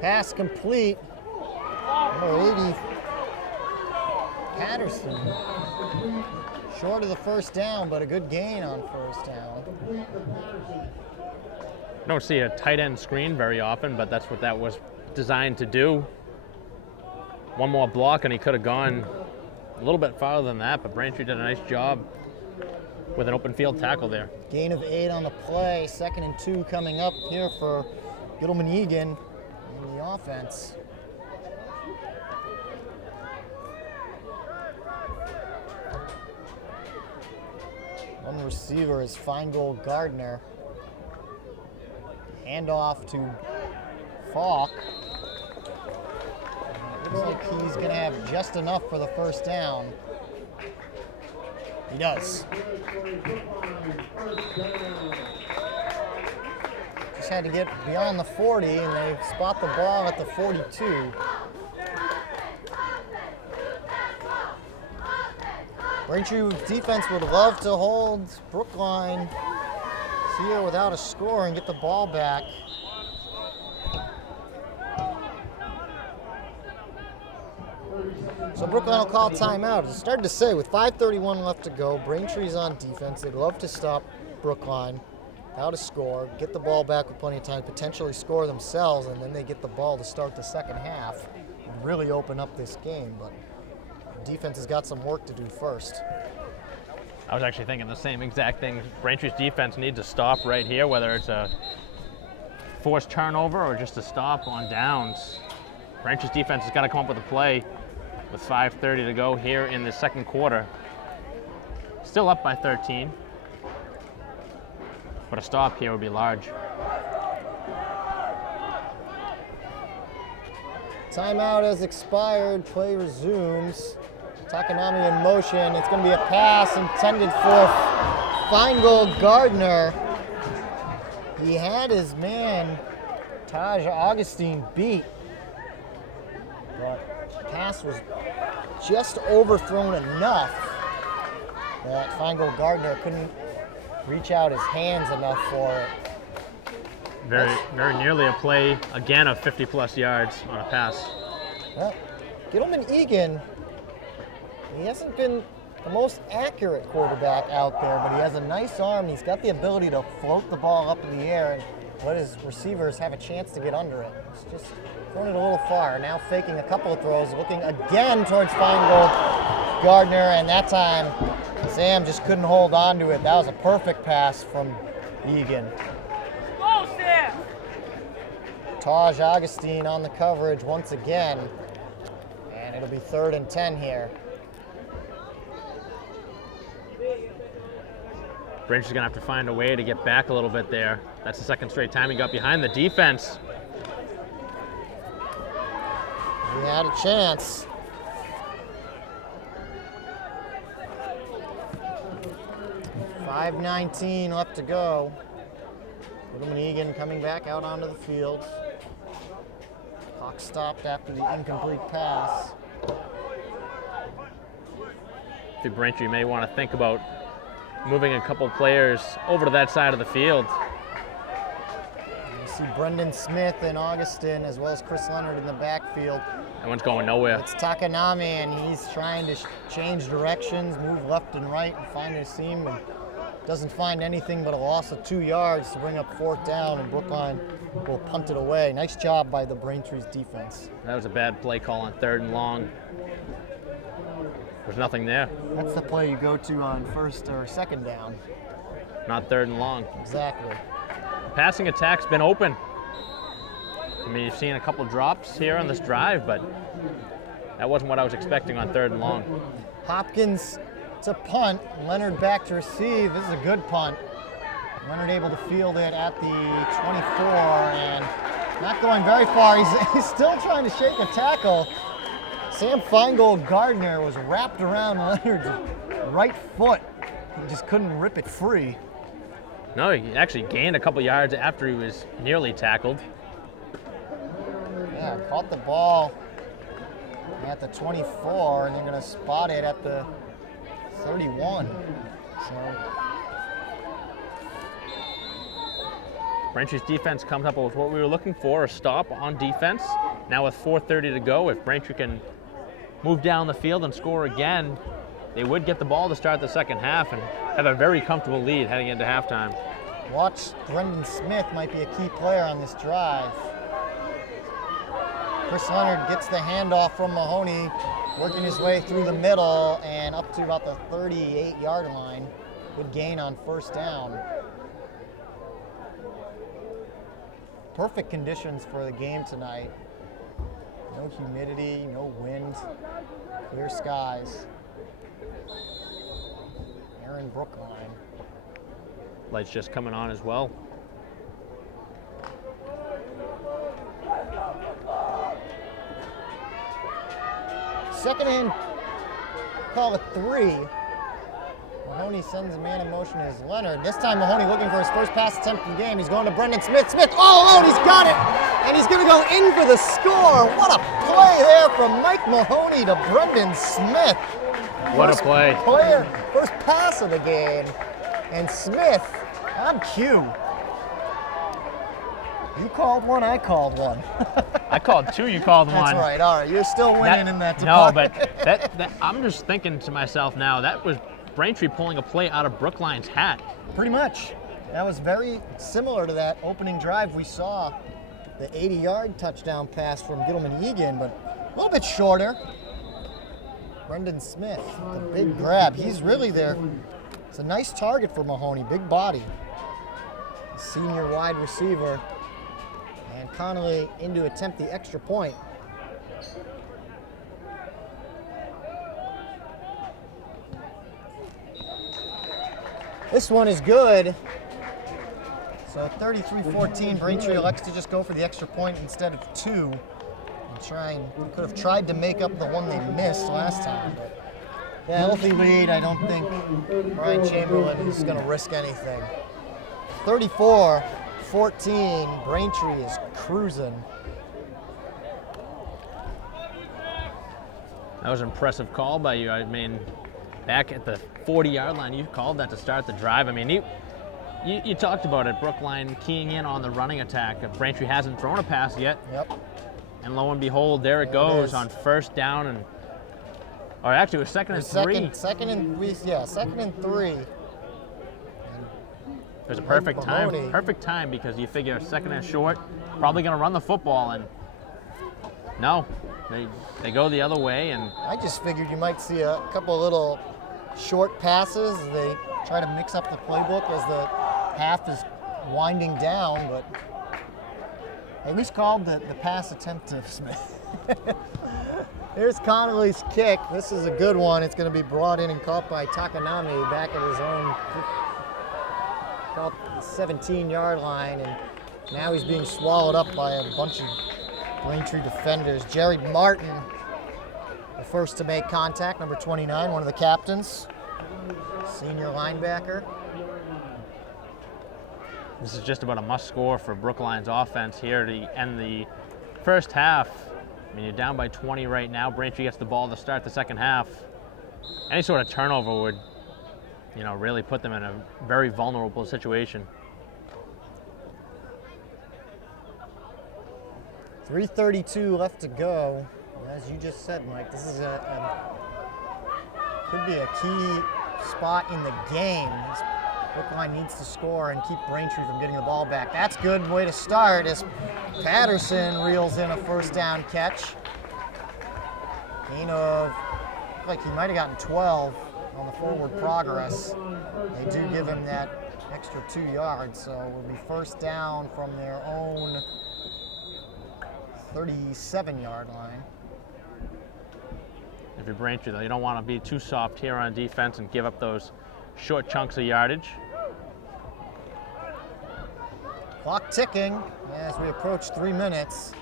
Pass complete. Number 80, Patterson. Short of the first down, but a good gain on first down. Don't see a tight end screen very often, but that's what that was designed to do. One more block and he could have gone a little bit farther than that, but Braintree did a nice job with an open field tackle there. Gain of 8 on the play. 2nd and 2 coming up here for Gittleman-Egan in the offense. One receiver is Feingold Gardner. Handoff to Falk. Looks like he's going to have just enough for the first down. He does. Just had to get beyond the 40, and they spot the ball at the 42. Braintree defense would love to hold Brookline here without a score and get the ball back. So Brookline will call timeout. It's started to say with 5:31 left to go, Braintree's on defense. They'd love to stop Brookline without a score, get the ball back with plenty of time, potentially score themselves, and then they get the ball to start the second half and really open up this game. But the defense has got some work to do first. I was actually thinking the same exact thing. Braintree's defense needs a stop right here, whether it's a forced turnover or just a stop on downs. Braintree's defense has got to come up with a play with 5:30 to go here in the second quarter. Still up by 13, but a stop here would be large. Timeout has expired. Play resumes. Takanami in motion. It's going to be a pass intended for Feingold Gardner. He had his man, Taj Augustine, beat. But the pass was just overthrown enough that Feingold Gardner couldn't reach out his hands enough for it. Very nearly a play, again, of 50-plus yards on a pass. Well, Gittleman Egan, he hasn't been the most accurate quarterback out there, but he has a nice arm. He's got the ability to float the ball up in the air and let his receivers have a chance to get under it. He's just throwing it a little far. Now faking a couple of throws, looking again towards Feingold Gardner, and that time Sam just couldn't hold on to it. That was a perfect pass from Egan. Go, Sam! Taj Augustine on the coverage once again, and it'll be 3rd and 10 here. Braintree's gonna have to find a way to get back a little bit there. That's the second straight time he got behind the defense. He had a chance. .5:19 left to go. Gittleman Egan coming back out onto the field. Clock stopped after the incomplete pass. I think Braintree may want to think about moving a couple players over to that side of the field. You see Brendan Smith and Augustin, as well as Chris Leonard in the backfield. That one's going nowhere. It's Takanami, and he's trying to change directions, move left and right, and find his seam, and doesn't find anything but a loss of 2 yards to bring up 4th down, and Brookline will punt it away. Nice job by the Braintree's defense. That was a bad play call on 3rd and long. There's nothing there. That's the play you go to on 1st or 2nd down. Not 3rd and long. Exactly. Passing attack's been open. I mean, you've seen a couple drops here on this drive, but that wasn't what I was expecting on 3rd and long. Hopkins to punt. Leonard back to receive. This is a good punt. Leonard able to field it at the 24 and not going very far. He's still trying to shake a tackle. Sam Feingold Gardner was wrapped around Leonard's right foot. He just couldn't rip it free. No, he actually gained a couple yards after he was nearly tackled. Yeah, caught the ball at the 24, and they're going to spot it at the 31. So Braintree's defense comes up with what we were looking for, a stop on defense. Now with 4:30 to go, if Braintree can move down the field and score again, they would get the ball to start the second half and have a very comfortable lead heading into halftime. watch Brendan Smith might be a key player on this drive. Chris Leonard gets the handoff from Mahoney, working his way through the middle and up to about the 38-yard line. Good gain on 1st down. Perfect conditions for the game tonight. No humidity, no wind, clear skies. Aaron Brookline. Lights just coming on as well. Second and call it 3. Mahoney sends a man in motion as Leonard. This time Mahoney looking for his first pass attempt of the game. He's going to Brendan Smith. Smith all alone, he's got it! And he's gonna go in for the score. What a play there from Mike Mahoney to Brendan Smith. What a play. First pass of the game. And Smith on cue. You called one, I called one. I called 2, you called 1. That's right, all right. You're still winning in that department. No, but that I'm just thinking to myself now, that was Braintree pulling a play out of Brookline's hat. Pretty much. That was very similar to that opening drive we saw. The 80-yard touchdown pass from Gittleman Egan, but a little bit shorter. Brendan Smith, the big grab. He's really their It's a nice target for Mahoney, big body. Senior wide receiver. And Connolly in to attempt the extra point. This one is good. So 33-14, Braintree elects to just go for the extra point instead of 2. And could have tried to make up the one they missed last time. But yeah, healthy lead. I don't think Brian Chamberlain is going to risk anything. 34-14, Braintree is cruising. That was an impressive call by you. I mean, back at the 40-yard line, you called that to start the drive. I mean, you talked about it, Brookline keying in on the running attack. Braintree hasn't thrown a pass yet. Yep. And lo and behold, there it goes on first down and, or actually it was second and 3. Second and 3. It was a perfect time because you figure second and short, probably going to run the football, and no, they go the other way. And I just figured you might see a couple of little short passes. They try to mix up the playbook as the half is winding down, but at least called the pass attempt to Smith. Here's Connolly's kick. This is a good one. It's going to be brought in and caught by Takanami back at his own 17-yard line, and now he's being swallowed up by a bunch of Braintree defenders. Jerry Martin, the first to make contact, number 29, one of the captains, senior linebacker. this is just about a must score for Brookline's offense here to end the first half. I mean, you're down by 20 right now. Braintree gets the ball to start the second half. Any sort of turnover would, really put them in a very vulnerable situation. 3:32 left to go. As you just said, Mike, this is could be a key spot in the game. Brookline needs to score and keep Braintree from getting the ball back. That's a good way to start as Patterson reels in a first down catch. Gain of, like he might have gotten 12 on the forward progress. They do give him that extra 2 yards, so it will be first down from their own 37-yard line. If you're Braintree, though, you don't want to be too soft here on defense and give up those short chunks of yardage. Clock ticking as we approach 3 minutes.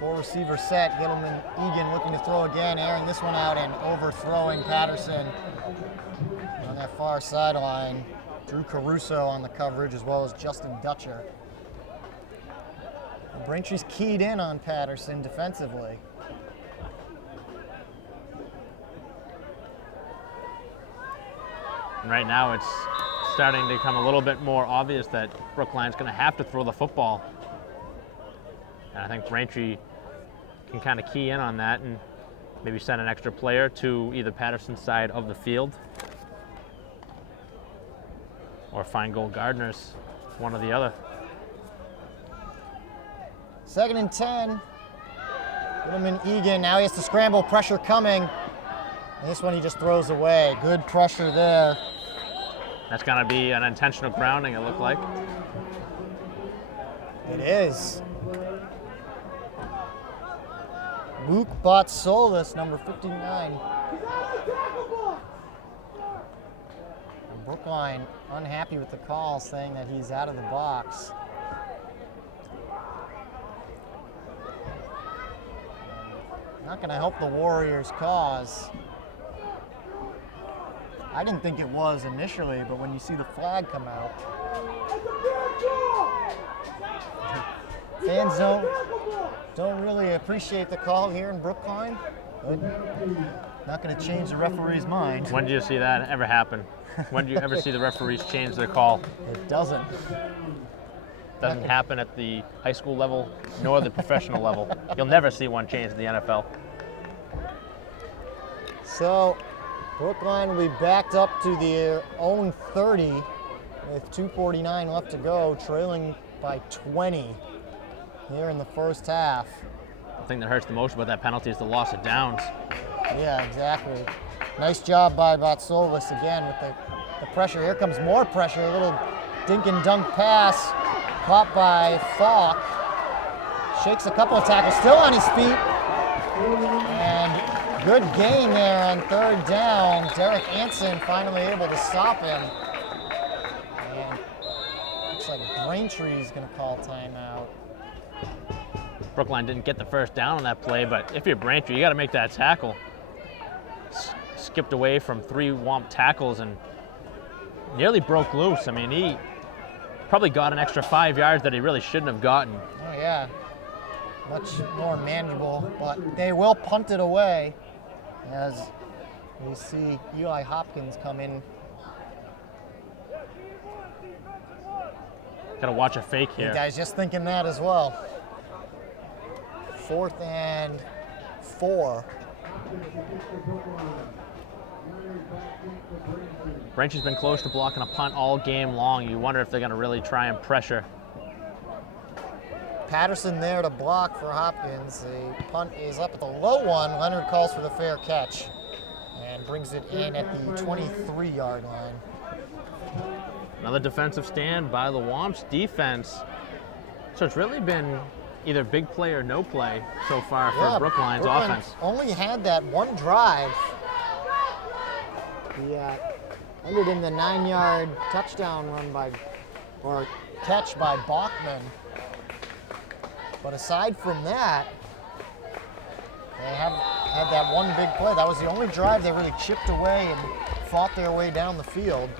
4 receiver set. Gittleman Egan looking to throw again, airing this one out and overthrowing Patterson on that far sideline. Drew Caruso on the coverage as well as Justin Dutcher. Braintree's keyed in on Patterson defensively. And right now it's starting to become a little bit more obvious that Brookline's going to have to throw the football. And I think Braintree can kind of key in on that and maybe send an extra player to either Patterson's side of the field or find goal Gardner's, one or the other. 2nd and 10. Gittleman Egan, now he has to scramble, pressure coming. And this one he just throws away. Good pressure there. That's going to be an intentional grounding, it looked like. It is. Luke Botsolis, number 59. And Brookline unhappy with the call, saying that he's out of the box. Not going to help the Warriors' cause. I didn't think it was initially, but when you see the flag come out, fans don't really appreciate the call here in Brookline, but not going to change the referee's mind. When did you see that ever happen? When did you ever see the referees change their call? It doesn't. Doesn't happen at the high school level nor the professional level. You'll never see one change in the NFL. So Brookline will be backed up to their own 30 with 2:49 left to go, trailing by 20 here in the first half. The thing that hurts the most about that penalty is the loss of downs. Yeah, exactly. Nice job by Vatsolis again with the pressure. Here comes more pressure. A little dink and dunk pass caught by Falk. Shakes a couple of tackles, still on his feet. And good gain there on third down. Derek Anson finally able to stop him. And looks like Braintree's going to call timeout. Brookline didn't get the first down on that play, but if you're Braintree, you got to make that tackle. Skipped away from 3 Womp tackles and nearly broke loose. I mean, he probably got an extra 5 yards that he really shouldn't have gotten. Oh yeah, much more manageable, but they will punt it away as we see Eli Hopkins come in. Got to watch a fake You here. guys just thinking that as well. 4th and 4. Braintree's been close to blocking a punt all game long. You wonder if they're going to really try and pressure. Patterson there to block for Hopkins. The punt is up at the low one. Leonard calls for the fair catch and brings it in at the 23-yard line. Another defensive stand by the Womps defense. So it's really been either big play or no play so far for Brookline's Brookline offense. Only had that one drive. He ended in the 9-yard touchdown run or catch by Bachman. But aside from that, they had that one big play. That was the only drive they really chipped away and fought their way down the field.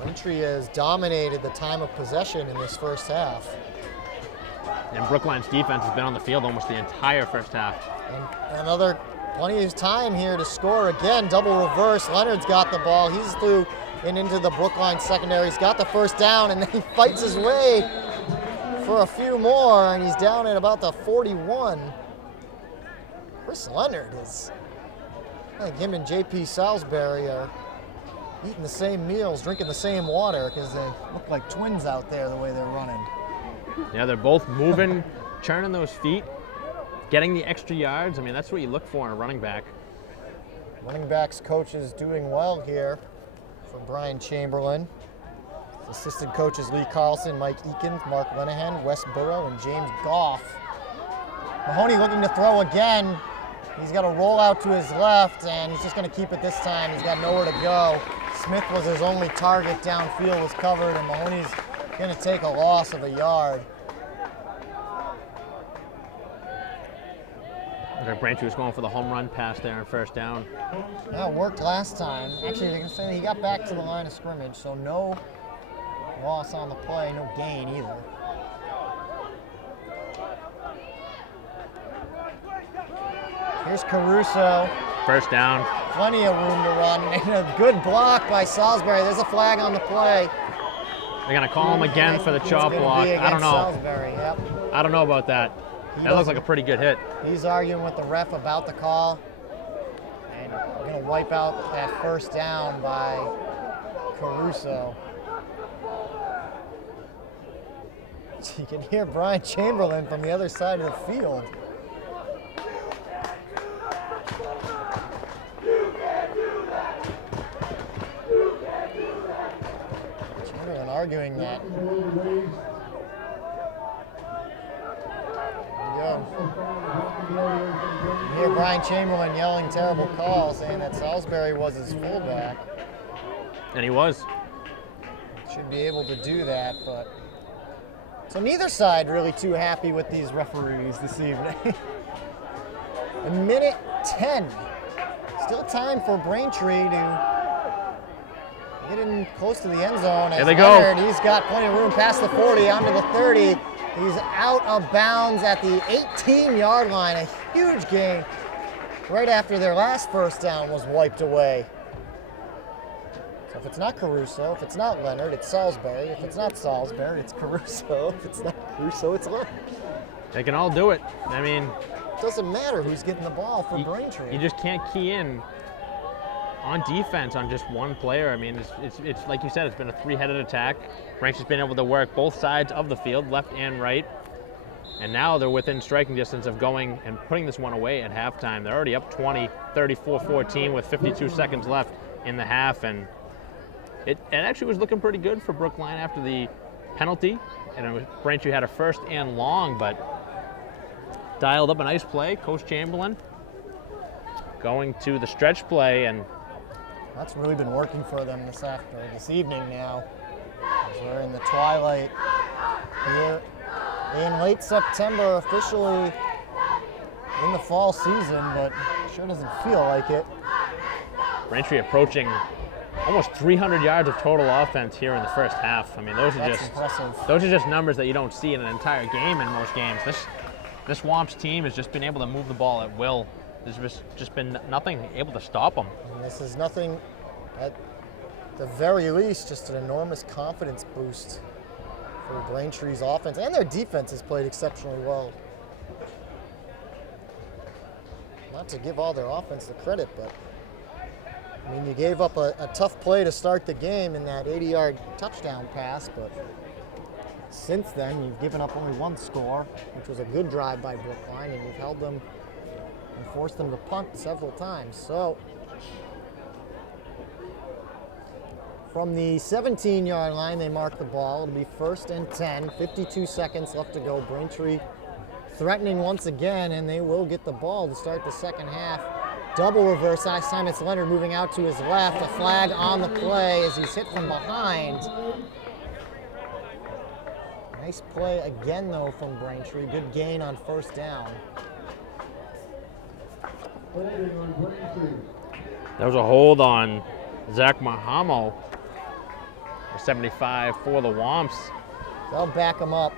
Braintree has dominated the time of possession in this first half. And Brookline's defense has been on the field almost the entire first half. And plenty of time here to score again. Double reverse. Leonard's got the ball. He's through and into the Brookline secondary. He's got the first down, and then he fights his way for a few more, and he's down at about the 41. Chris Leonard is, I think him and JP Salisbury are eating the same meals, drinking the same water, because they look like twins out there the way they're running. Yeah, they're both moving, churning those feet, getting the extra yards. I mean, that's what you look for in a running back. Running backs coach is doing well here for Brian Chamberlain. Assistant coaches Lee Carlson, Mike Eakins, Mark Lenahan, Wes Burrow, and James Goff. Mahoney looking to throw again. He's got a roll out to his left, and he's just going to keep it this time. He's got nowhere to go. Smith was his only target downfield, was covered, and Mahoney's going to take a loss of a yard. Braintree was going for the home run pass there on first down. Yeah, it worked last time. Actually, they can say he got back to the line of scrimmage, so no loss on the play, no gain either. Here's Caruso. First down. Plenty of room to run, and a good block by Salisbury. There's a flag on the play. They're going to call him again for the chop block. I don't know. Salisbury, yep. I don't know about that. That looks like a pretty good hit. He's arguing with the ref about the call, and we're going to wipe out that first down by Caruso. You can hear Brian Chamberlain from the other side of the field. Chamberlain arguing that. There we go. You hear Brian Chamberlain yelling terrible calls, saying that Salisbury was his fullback. And he was. Should be able to do that, but... So neither side really too happy with these referees this evening. A minute 10. Still time for Braintree to get in close to the end zone. Here they go. Leonard, he's got plenty of room past the 40, onto the 30. He's out of bounds at the 18-yard line. A huge gain right after their last first down was wiped away. So if it's not Caruso, if it's not Leonard, it's Salisbury. If it's not Salisbury, it's Caruso. If it's not Caruso, it's Leonard. They can all do it. I mean, It doesn't matter who's getting the ball for Braintree. you just can't key in on defense on just one player. I mean, it's like you said, it's been a three-headed attack. Braintree's been able to work both sides of the field, left and right. And now they're within striking distance of going and putting this one away at halftime. They're already up 20, 34-14 with 52 seconds left in the half. And it actually was looking pretty good for Brookline after the penalty. And Braintree had a first and long, but dialed up a nice play. Coach Chamberlain going to the stretch play, and that's really been working for them this evening now. As we're in the twilight here in late September, officially in the fall season, but it sure doesn't feel like it. Braintree approaching almost 300 yards of total offense here in the first half. I mean, those are just numbers that you don't see in an entire game in most games. This Womps team has just been able to move the ball at will. There's just been nothing able to stop them. And this is nothing, at the very least, just an enormous confidence boost for Braintree's offense, and their defense has played exceptionally well. Not to give all their offense the credit, but I mean, you gave up a tough play to start the game in that 80-yard touchdown pass, but since then you've given up only one score, which was a good drive by Brookline, and you've held them and forced them to punt several times. So from the 17-yard line, they mark the ball. It'll be 1st and 10, 52 seconds left to go. Braintree threatening once again, and they will get the ball to start the second half. Double reverse. This time it's Leonard moving out to his left. A flag on the play as he's hit from behind. Nice play again, though, from Braintree. Good gain on 1st down. There was a hold on Zach Mahamo. 75 for the Womps. They'll back him up.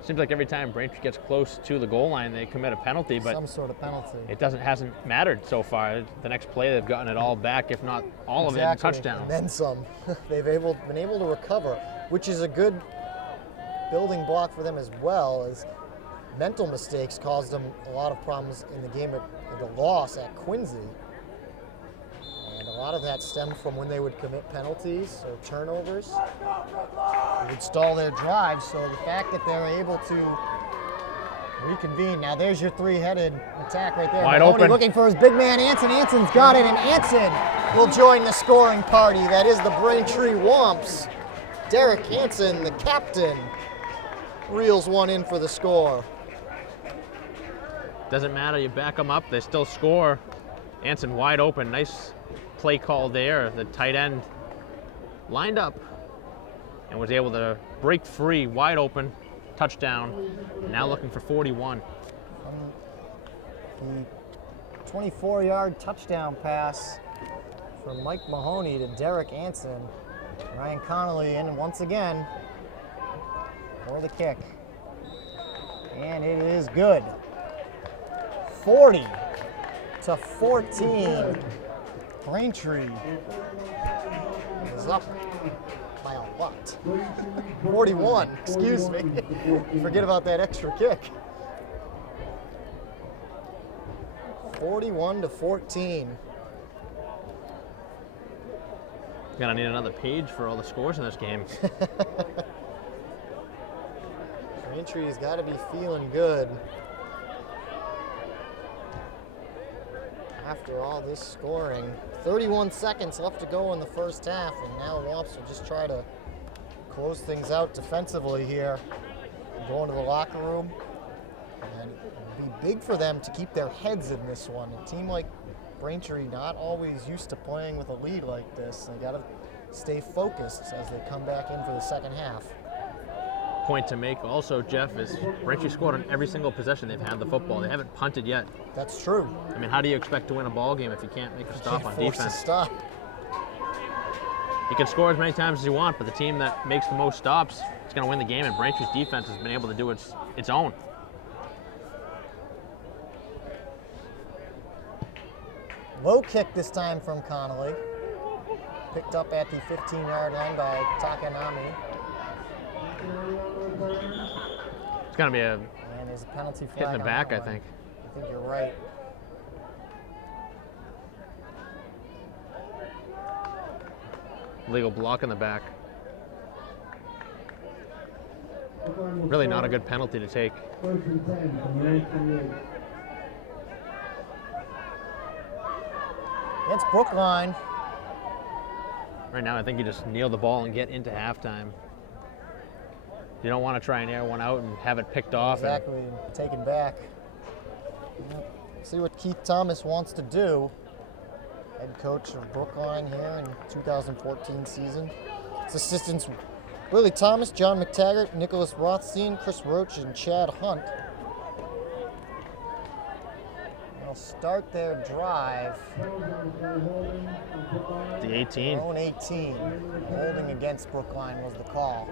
Seems like every time Braintree gets close to the goal line, they commit a penalty, but some sort of penalty. It hasn't mattered so far. The next play, they've gotten it all back, if not all of it, in touchdown. And then some. They've been able to recover, which is a good building block for them as well, as mental mistakes caused them a lot of problems in the game, the loss at Quincy. And a lot of that stemmed from when they would commit penalties or turnovers. It would stall their drive, so the fact that they're able to reconvene. Now there's your three-headed attack right there. Wide Mahoney open. looking for his big man, Anson. Anson's got it, and Anson will join the scoring party. That is the Braintree Womps. Derek Anson, the captain, reels one in for the score. Doesn't matter, you back them up, they still score. Anson wide open, nice play call there. The tight end lined up and was able to break free, wide open, touchdown. Now looking for 41. The 24-yard touchdown pass from Mike Mahoney to Derek Anson. Ryan Connolly in once again for the kick. And it is good. 40-14. Braintree is up by a lot. 41, excuse me. Forget about that extra kick. 41-14. Gonna need another page for all the scores in this game. Braintree's got to be feeling good after all this scoring. 31 seconds left to go in the first half, and now the Womps will just try to close things out defensively here. Go into the locker room, and it'll be big for them to keep their heads in this one. A team like Braintree, not always used to playing with a lead like this. They got to stay focused as they come back in for the second half. Point to make also, Jeff, is Braintree scored on every single possession they've had the football. They haven't punted yet. That's true. I mean, how do you expect to win a ball game if you can't make a stop on defense? Stop. You can score as many times as you want, but the team that makes the most stops is going to win the game, and Braintree's defense has been able to do its own. Low kick this time from Connolly. Picked up at the 15-yard line by Takanami. It's going to be a And there's a penalty flag hit in the on back, that I one. think. I think you're right. Legal block in the back. Really not a good penalty to take. First and 10 from your own 28. Against Brookline. Right now, I think you just kneel the ball and get into halftime. You don't want to try and air one out and have it picked off. Exactly, taken back. Yep. See what Keith Thomas wants to do. Head coach of Brookline here in 2014 season. His assistants Willie Thomas, John McTaggart, Nicholas Rothstein, Chris Roach, and Chad Hunt. They'll start their drive. The 18. Their own 18. Holding against Brookline was the call.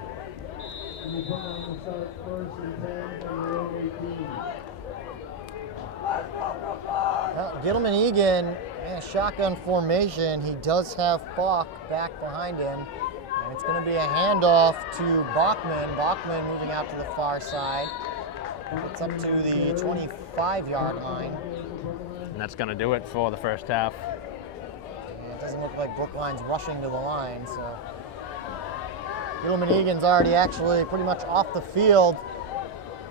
Well, Gittleman Egan in a shotgun formation. He does have Falk back behind him. And it's going to be a handoff to Bachman. Bachman moving out to the far side. It's up to the 25-yard line. And that's going to do it for the first half. And it doesn't look like Brookline's rushing to the line, so Gittleman Egan's already actually pretty much off the field.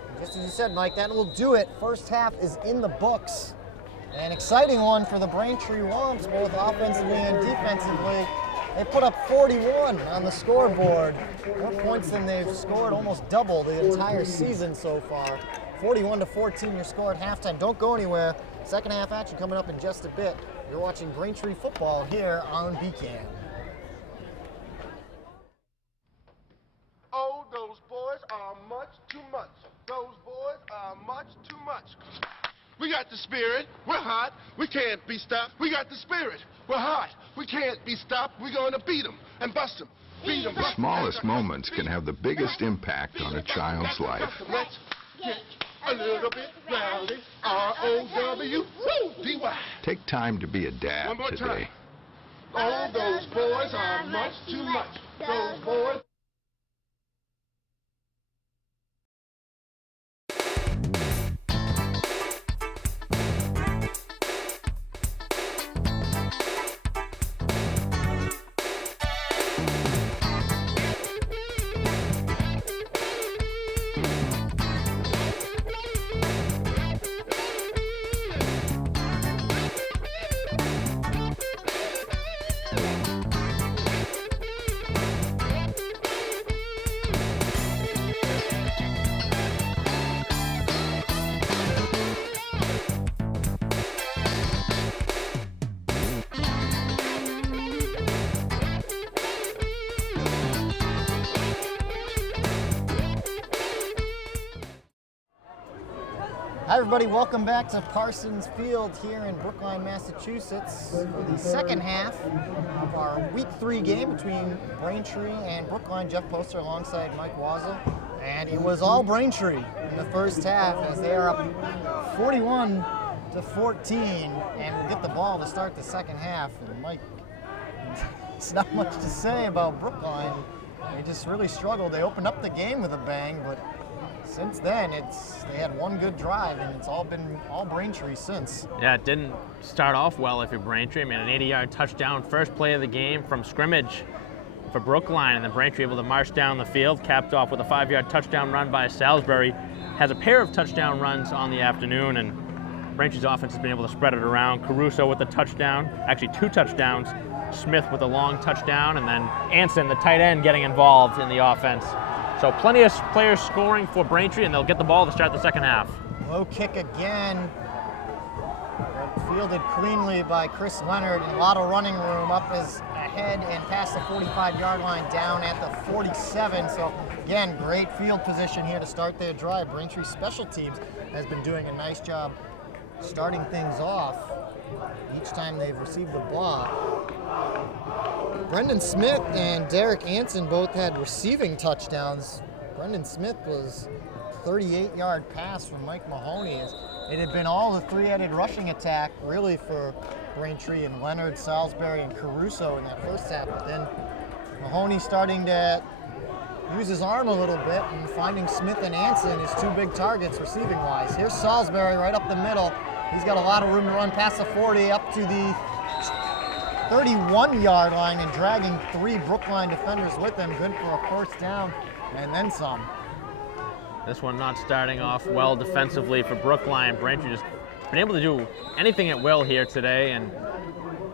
And just as you said, Mike, that will do it. First half is in the books. An exciting one for the Braintree Womps, both offensively and defensively. They put up 41 on the scoreboard. More points than they've scored, almost double the entire season so far. 41-14 your score at halftime. Don't go anywhere. Second half action coming up in just a bit. You're watching Braintree Football here on BCAN. Oh, those boys are much too much. Those boys are much too much. We got the spirit. We're hot. We can't be stopped. We got the spirit. We're hot. We can't be stopped. We're going to beat them and bust them. Beat them. The smallest moments can have the biggest impact on a child's life. Let's get a little bit rowdy. R-O-W-D-Y. Take time to be a One dad more today. time. Oh, those boys are much too much. Those boys. Hi everybody, welcome back to Parsons Field here in Brookline, Massachusetts for the second half of our Week 3 game between Braintree and Brookline. Jeff Poster alongside Mike Waza. And it was all Braintree in the first half as they are up 41-14 and will get the ball to start the second half. And Mike, it's not much to say about Brookline. They just really struggled. They opened up the game with a bang, but since then, they had one good drive, and it's all been all Braintree since. Yeah, it didn't start off well if you're Braintree. I mean, an 80-yard touchdown, first play of the game from scrimmage for Brookline, and then Braintree able to march down the field, capped off with a 5-yard touchdown run by Salisbury. Has a pair of touchdown runs on the afternoon, and Braintree's offense has been able to spread it around. Caruso with a touchdown, actually 2 touchdowns. Smith with a long touchdown, and then Anson, the tight end, getting involved in the offense. So plenty of players scoring for Braintree, and they'll get the ball to start the second half. Low kick again. Fielded cleanly by Chris Leonard, and a lot of running room up as ahead and past the 45-yard line down at the 47. So again, great field position here to start their drive. Braintree special teams has been doing a nice job starting things off each time they've received the ball. Brendan Smith and Derek Anson both had receiving touchdowns. Brendan Smith was a 38-yard pass from Mike Mahoney. It had been all the three-headed rushing attack really for Braintree and Leonard, Salisbury, and Caruso in that first half. But then Mahoney starting to use his arm a little bit and finding Smith and Anson as 2 big targets receiving-wise. Here's Salisbury right up the middle. He's got a lot of room to run past the 40 up to the 31-yard line and dragging 3 Brookline defenders with him. Good for a first down and then some. This one not starting off well defensively for Brookline. Braintree just been able to do anything at will here today, and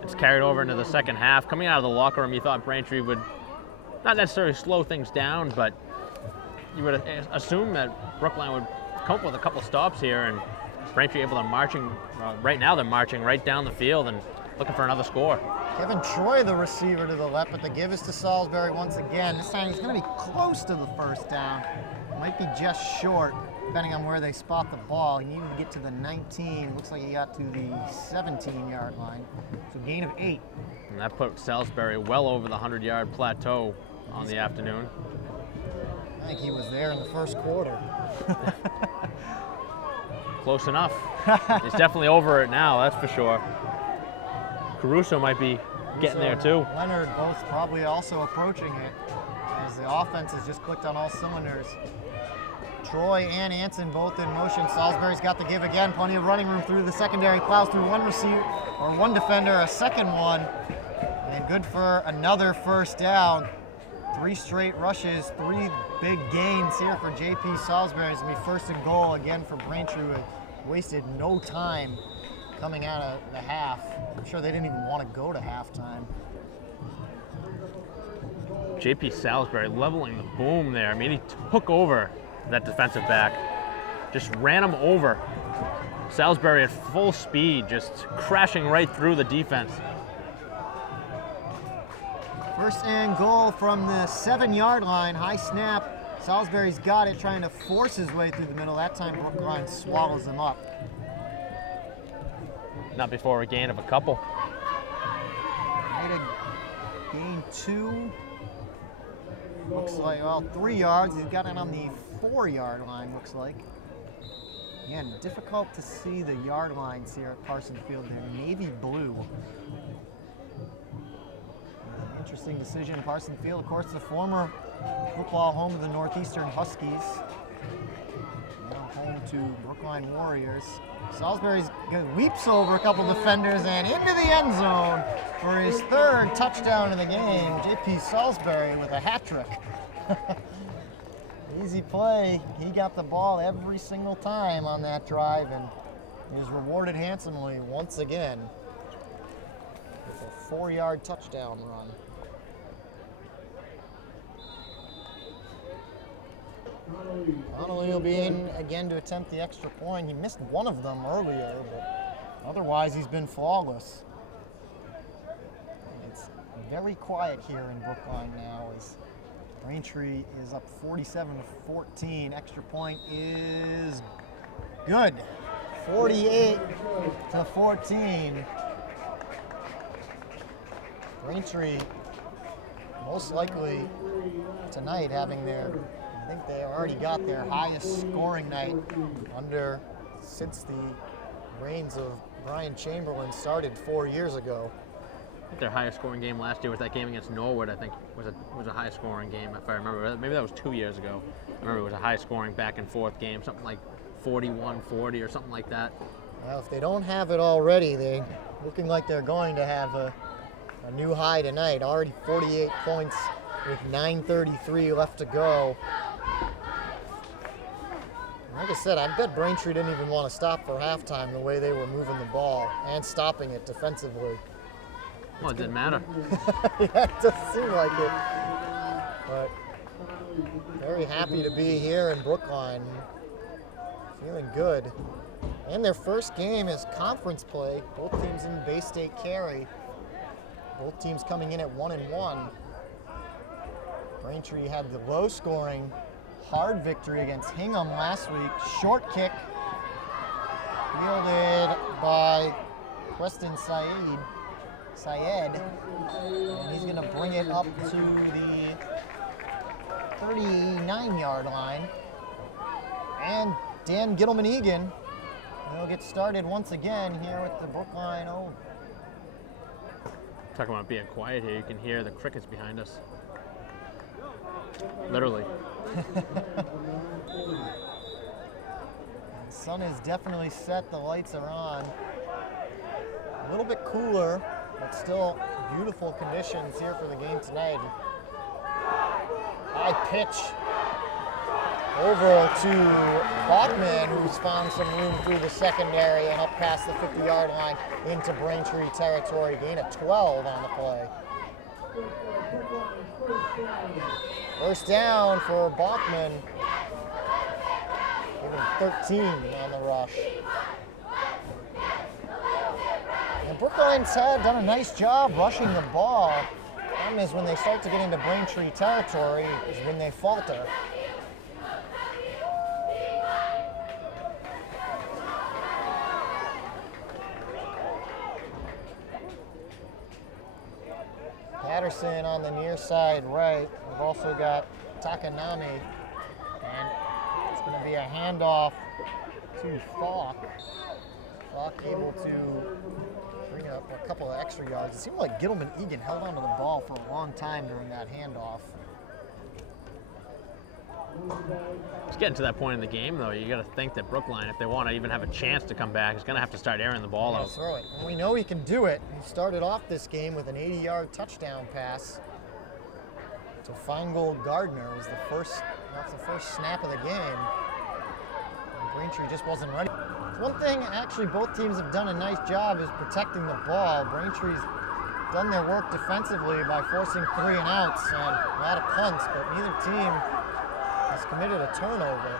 it's carried over into the second half. Coming out of the locker room, you thought Braintree would not necessarily slow things down, but you would assume that Brookline would come up with a couple stops here, and Braintree able to right now they're marching right down the field and looking for another score. Kevin Troy, the receiver to the left, but the give is to Salisbury once again. This time he's going to be close to the first down. Might be just short, depending on where they spot the ball. He needed to get to the 19. Looks like he got to the 17-yard line. So gain of 8. And that put Salisbury well over the 100-yard plateau on the afternoon. I think he was there in the first quarter. Close enough. He's definitely over it now, that's for sure. Caruso might be getting there too. Leonard both probably also approaching it as the offense has just clicked on all cylinders. Troy and Anson both in motion. Salisbury's got the give again. Plenty of running room through the secondary. Plows through one receiver or one defender, a second one, and good for another first down. 3 straight rushes, 3 big gains here for JP Salisbury. It's going to be first and goal again for Braintree, who wasted no time coming out of the half. I'm sure they didn't even want to go to halftime. JP Salisbury leveling the boom there. I mean, he took over that defensive back, just ran him over. Salisbury at full speed, just crashing right through the defense. First and goal from the 7-yard line. High snap. Salisbury's got it, trying to force his way through the middle. That time Brookline swallows him up. Not before a gain of a couple. Made a gain 2. Looks like, well, 3 yards. He's got it on the 4-yard line, looks like. Again, difficult to see the yard lines here at Parsons Field. They're navy blue. Interesting decision. Parsons Field, of course, the former football home of the Northeastern Huskies. Now home to Brookline Warriors. Salisbury leaps over a couple defenders and into the end zone for his 3rd touchdown of the game. JP Salisbury with a hat trick. Easy play. He got the ball every single time on that drive, and he was rewarded handsomely once again with a 4-yard touchdown run. Connolly will be in again to attempt the extra point. He missed one of them earlier, but otherwise he's been flawless. It's very quiet here in Brookline now as Braintree is up 47-14. Extra point is good. 48-14. Braintree most likely tonight having their, I think they already got their highest scoring night since the reigns of Brian Chamberlain started 4 years ago. I think their highest scoring game last year was that game against Norwood. I think was a high scoring game, if I remember. Maybe that was 2 years ago. I remember it was a high scoring back and forth game, something like 41-40 or something like that. Well, if they don't have it already, they're looking like they're going to have a new high tonight. Already 48 points with 9:33 left to go. Like I said, I bet Braintree didn't even want to stop for halftime the way they were moving the ball and stopping it defensively. Well, it didn't matter. Yeah, it does seem like it. But very happy to be here in Brookline. Feeling good. And their first game is conference play. Both teams in Bay State Cary. Both teams coming in at 1-1. Braintree had the low-scoring, hard victory against Hingham last week. Short kick fielded by Preston Syed. And he's going to bring it up to the 39-yard line. And Dan Gittleman-Egan will get started once again here with the Brookline O. Talking about being quiet here, you can hear the crickets behind us. Literally. The sun is definitely set, the lights are on. A little bit cooler, but still beautiful conditions here for the game tonight. High pitch Over to Bachman, who's found some room through the secondary and up past the 50-yard line into Braintree territory. Gain of 12 on the play. First down for Bachman. Give him 13 on the rush. And Brookline's done a nice job rushing the ball. The problem is when they start to get into Braintree territory is when they falter. Patterson on the near side right. We've also got Takanami, and it's going to be a handoff to Falk. Falk able to bring up a couple of extra yards. It seemed like Gittleman Egan held onto the ball for a long time during that handoff. It's getting to that point in the game, though. You got to think that Brookline, if they want to even have a chance to come back, is going to have to start airing the ball out. Throw it. And we know he can do it. He started off this game with an 80-yard touchdown pass to Feingold Gardner. It was that's the first snap of the game. And Braintree just wasn't ready. One thing, actually, both teams have done a nice job is protecting the ball. Braintree's done their work defensively by forcing 3 and outs and a lot of punts, but neither team has committed a turnover.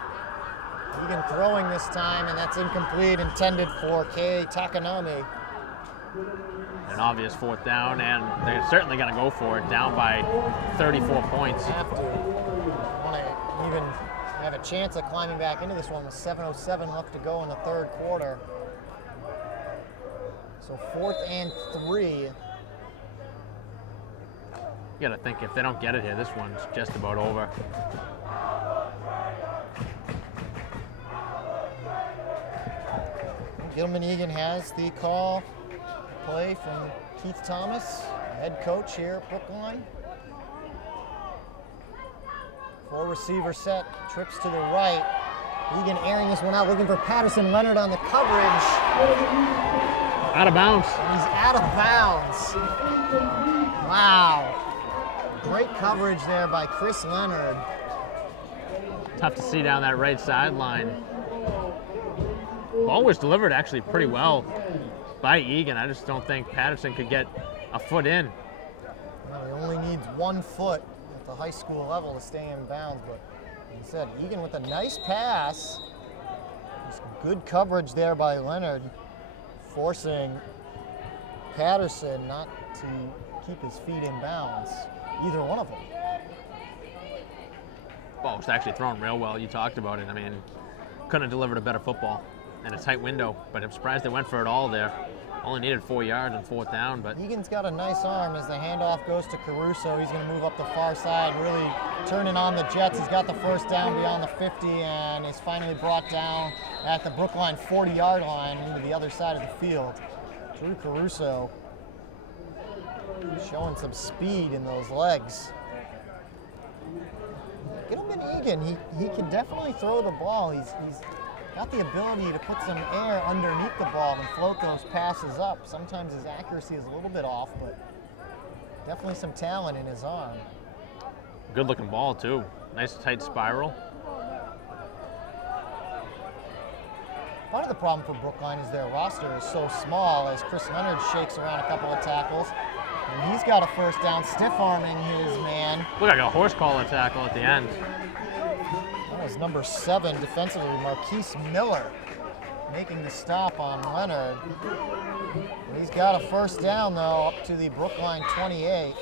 Egan throwing this time, and that's incomplete, intended for Kei Takanami. An obvious 4th down, and they're certainly going to go for it, down by 34 points. Have to want to even have a chance of climbing back into this one with 7:07 left to go in the 3rd quarter. So 4th and 3. You got to think if they don't get it here, this one's just about over. Gittleman Egan has the call play from Keith Thomas, head coach here at Brookline. 4 receiver set, trips to the right. Egan airing this one out, looking for Patterson. Leonard on the coverage. Out of bounds. He's out of bounds. Wow. Great coverage there by Chris Leonard. Tough to see down that right sideline. Ball was delivered actually pretty well by Egan. I just don't think Patterson could get a foot in. Well, he only needs 1 foot at the high school level to stay in bounds, but like I said, Egan with a nice pass. Just good coverage there by Leonard, forcing Patterson not to keep his feet in bounds, either one of them. Ball was actually thrown real well. You talked about it. I mean, couldn't have delivered a better football in a tight window, but I'm surprised they went for it all there. Only needed 4 yards on 4th down, but Egan's got a nice arm as the handoff goes to Caruso. He's going to move up the far side, really turning on the Jets. He's got the first down beyond the 50 and is finally brought down at the Brookline 40-yard line into the other side of the field. Drew Caruso showing some speed in those legs. Gittleman Egan, he can definitely throw the ball. He's got the ability to put some air underneath the ball and float those passes up. Sometimes his accuracy is a little bit off, but definitely some talent in his arm. good looking ball too. Nice tight spiral. Part of the problem for Brookline is their roster is so small as Chris Leonard shakes around a couple of tackles. And he's got a first down, stiff-arming his man. Looked like a horse collar tackle at the end. That was number 7 defensively, Marquise Miller, making the stop on Leonard. And he's got a first down, though, up to the Brookline 28.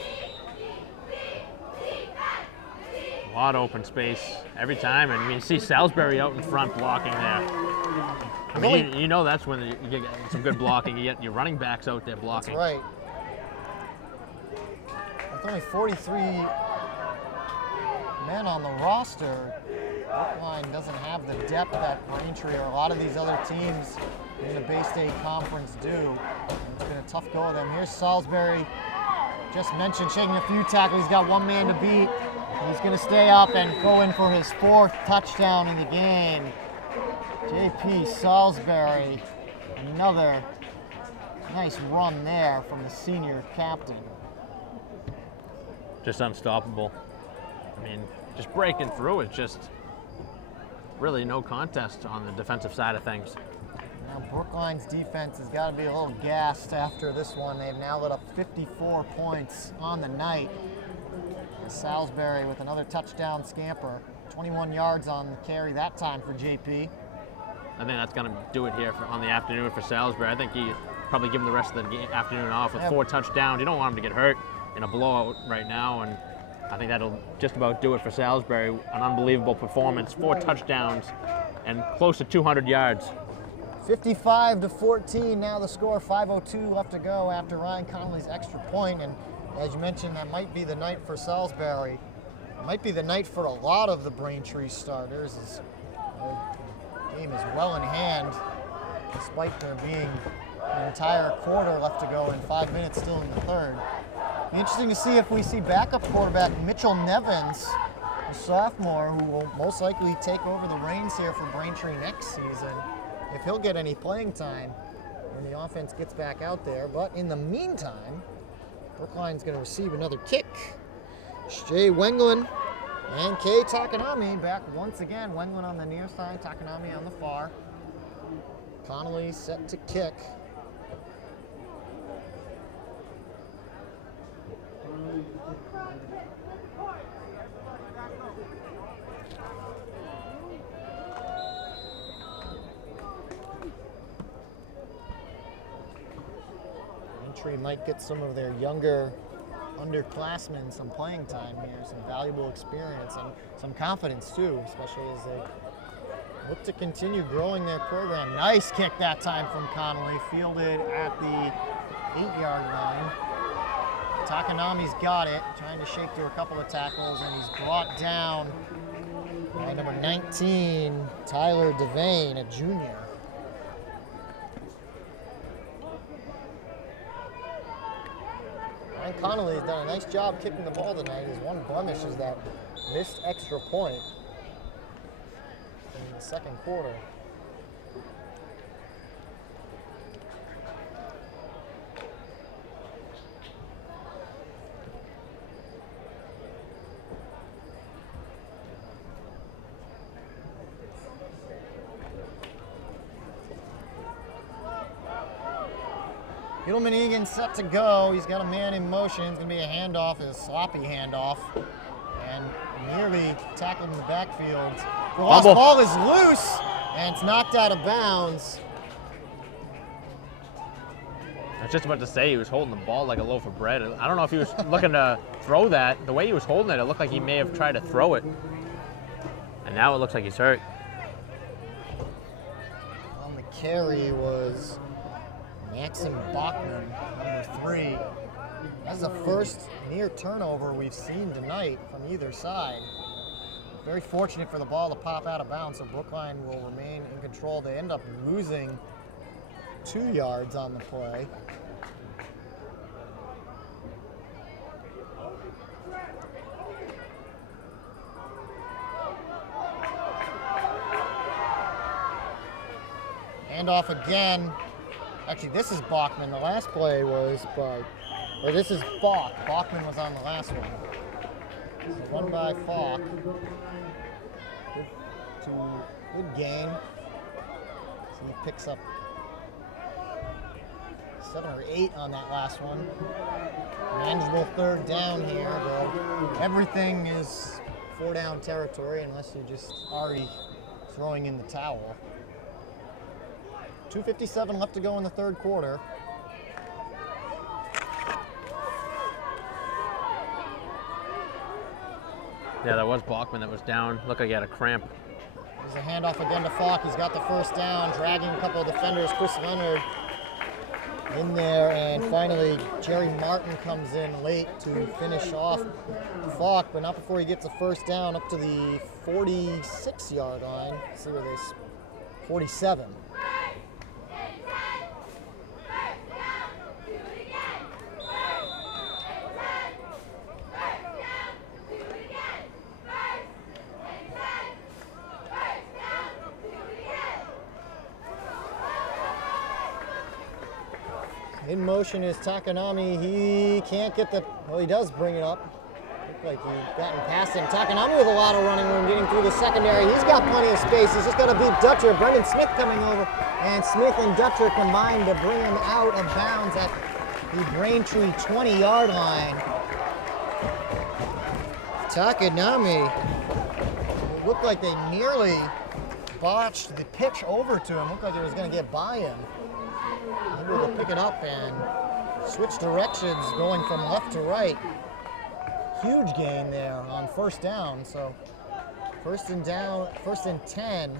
A lot of open space every time, and you see Salisbury out in front blocking there. I mean, you know that's when you get some good blocking. You get your running backs out there blocking. That's right. With only 43 men on the roster, Brookline doesn't have the depth that Braintree or a lot of these other teams in the Bay State Conference do. It's been a tough go of them. Here's Salisbury, just mentioned, shaking a few tackles. He's got one man to beat. He's going to stay up and go in for his 4th touchdown in the game. J.P. Salisbury, another nice run there from the senior captain. Just unstoppable. I mean, just breaking through it, just really no contest on the defensive side of things. Now Brookline's defense has got to be a little gassed after this one. They've now let up 54 points on the night. And Salisbury with another touchdown scamper. 21 yards on the carry that time for JP. I think that's going to do it here on the afternoon for Salisbury. I think he probably give him the rest of the afternoon off with 4 touchdowns. You don't want him to get hurt in a blowout right now, and I think that'll just about do it for Salisbury. An unbelievable performance, 4 touchdowns, and close to 200 yards. 55-14 now the score, 5:02 left to go after Ryan Connolly's extra point, and as you mentioned, that might be the night for Salisbury. It might be the night for a lot of the Braintree starters. As the game is well in hand, despite there being an entire quarter left to go and 5 minutes still in the third. Be interesting to see if we see backup quarterback Mitchell Nevins, a sophomore who will most likely take over the reins here for Braintree next season, if he'll get any playing time when the offense gets back out there. But in the meantime, Brookline's going to receive another kick. Jay Wenglin and Kei Takanami back once again. Wenglin on the near side, Takanami on the far. Connolly set to kick. Braintree might get some of their younger underclassmen some playing time here, some valuable experience and some confidence too, especially as they look to continue growing their program. Nice kick that time from Connolly, fielded at the 8-yard line. Takanami's got it, trying to shake through a couple of tackles, and he's brought down by number 19, Tyler Devane, a junior. Ryan Connolly has done a nice job kicking the ball tonight. His one blemish is that missed extra point in the second quarter. Gilman Egan set to go. He's got a man in motion. It's going to be a handoff, a sloppy handoff, and nearly tackled in the backfield. The lost ball is loose, and it's knocked out of bounds. I was just about to say he was holding the ball like a loaf of bread. I don't know if he was looking to throw that. The way he was holding it, it looked like he may have tried to throw it. And now it looks like he's hurt. On the carry was Maxim Bachman, number 3. That's the first near turnover we've seen tonight from either side. Very fortunate for the ball to pop out of bounds, so Brookline will remain in control. They end up losing 2 yards on the play. Handoff again. Actually, this is Bachman. The last play was or this is Falk. Bachman was on the last one. So one by Falk. Good gain. So he picks up 7 or 8 on that last one. Manageable third down here, though. Everything is 4-down territory unless you're just already throwing in the towel. 2:57 left to go in the third quarter. Yeah, that was Bachman that was down. Looked like he had a cramp. There's a handoff again to Falk. He's got the first down, dragging a couple of defenders. Chris Leonard in there, and finally Jerry Martin comes in late to finish off Falk, but not before he gets a first down up to the 46-yard line. Let's see where this 47. In motion is Takanami. He can't get the, well, he does bring it up. Looked like he'd gotten past him. Takanami with a lot of running room getting through the secondary. He's got plenty of space. He's just got to beat Dutcher. Brendan Smith coming over. And Smith and Dutcher combined to bring him out of bounds at the Braintree 20-yard line. Takanami, it looked like they nearly botched the pitch over to him. Looked like it was going to get by him. Able to pick it up and switch directions going from left to right. Huge gain there on first down. So first and 10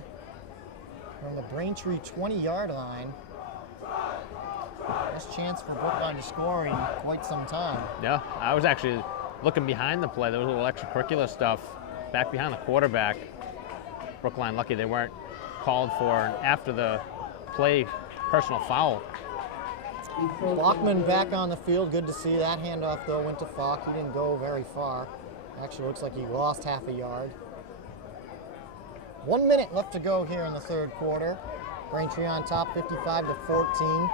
from the Braintree 20-yard line. Best chance for Brookline to score in quite some time. Yeah, I was actually looking behind the play. There was a little extracurricular stuff back behind the quarterback. Brookline lucky they weren't called for an after the play personal foul. Bachman back on the field. Good to see. That handoff, though, went to Falk. He didn't go very far. Actually, looks like he lost half a yard. 1 minute left to go here in the third quarter. Braintree on top, 55-14.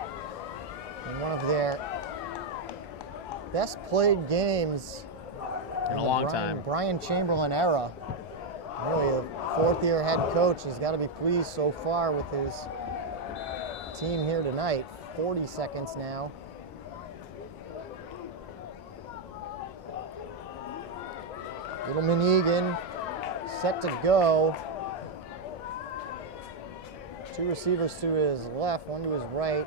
In one of their best played games in a long time. Brian Chamberlain era. Really a fourth-year head coach. He's got to be pleased so far with his team here tonight. 40 seconds now. Littleman Egan set to go. Two receivers to his left, one to his right.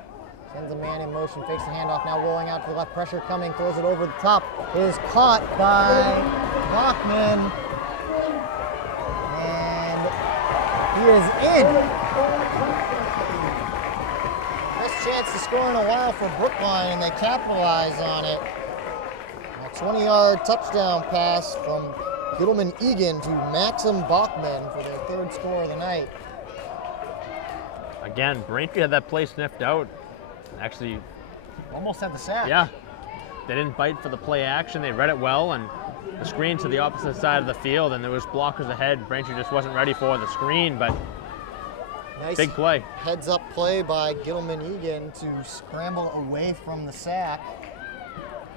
Sends a man in motion, fakes the handoff, now rolling out to the left, pressure coming, throws it over the top. Is caught by Bachman. And he is in. Best chance to score in a while for Brookline, and they capitalize on it. A 20-yard touchdown pass from Gittleman Egan to Maxim Bachman for their third score of the night. Again, Braintree had that play sniffed out. Actually, almost had the sack. Yeah, they didn't bite for the play action. They read it well, and the screen to the opposite side of the field, and there was blockers ahead. Braintree just wasn't ready for the screen, but nice big play. Heads-up play by Gittleman Egan to scramble away from the sack.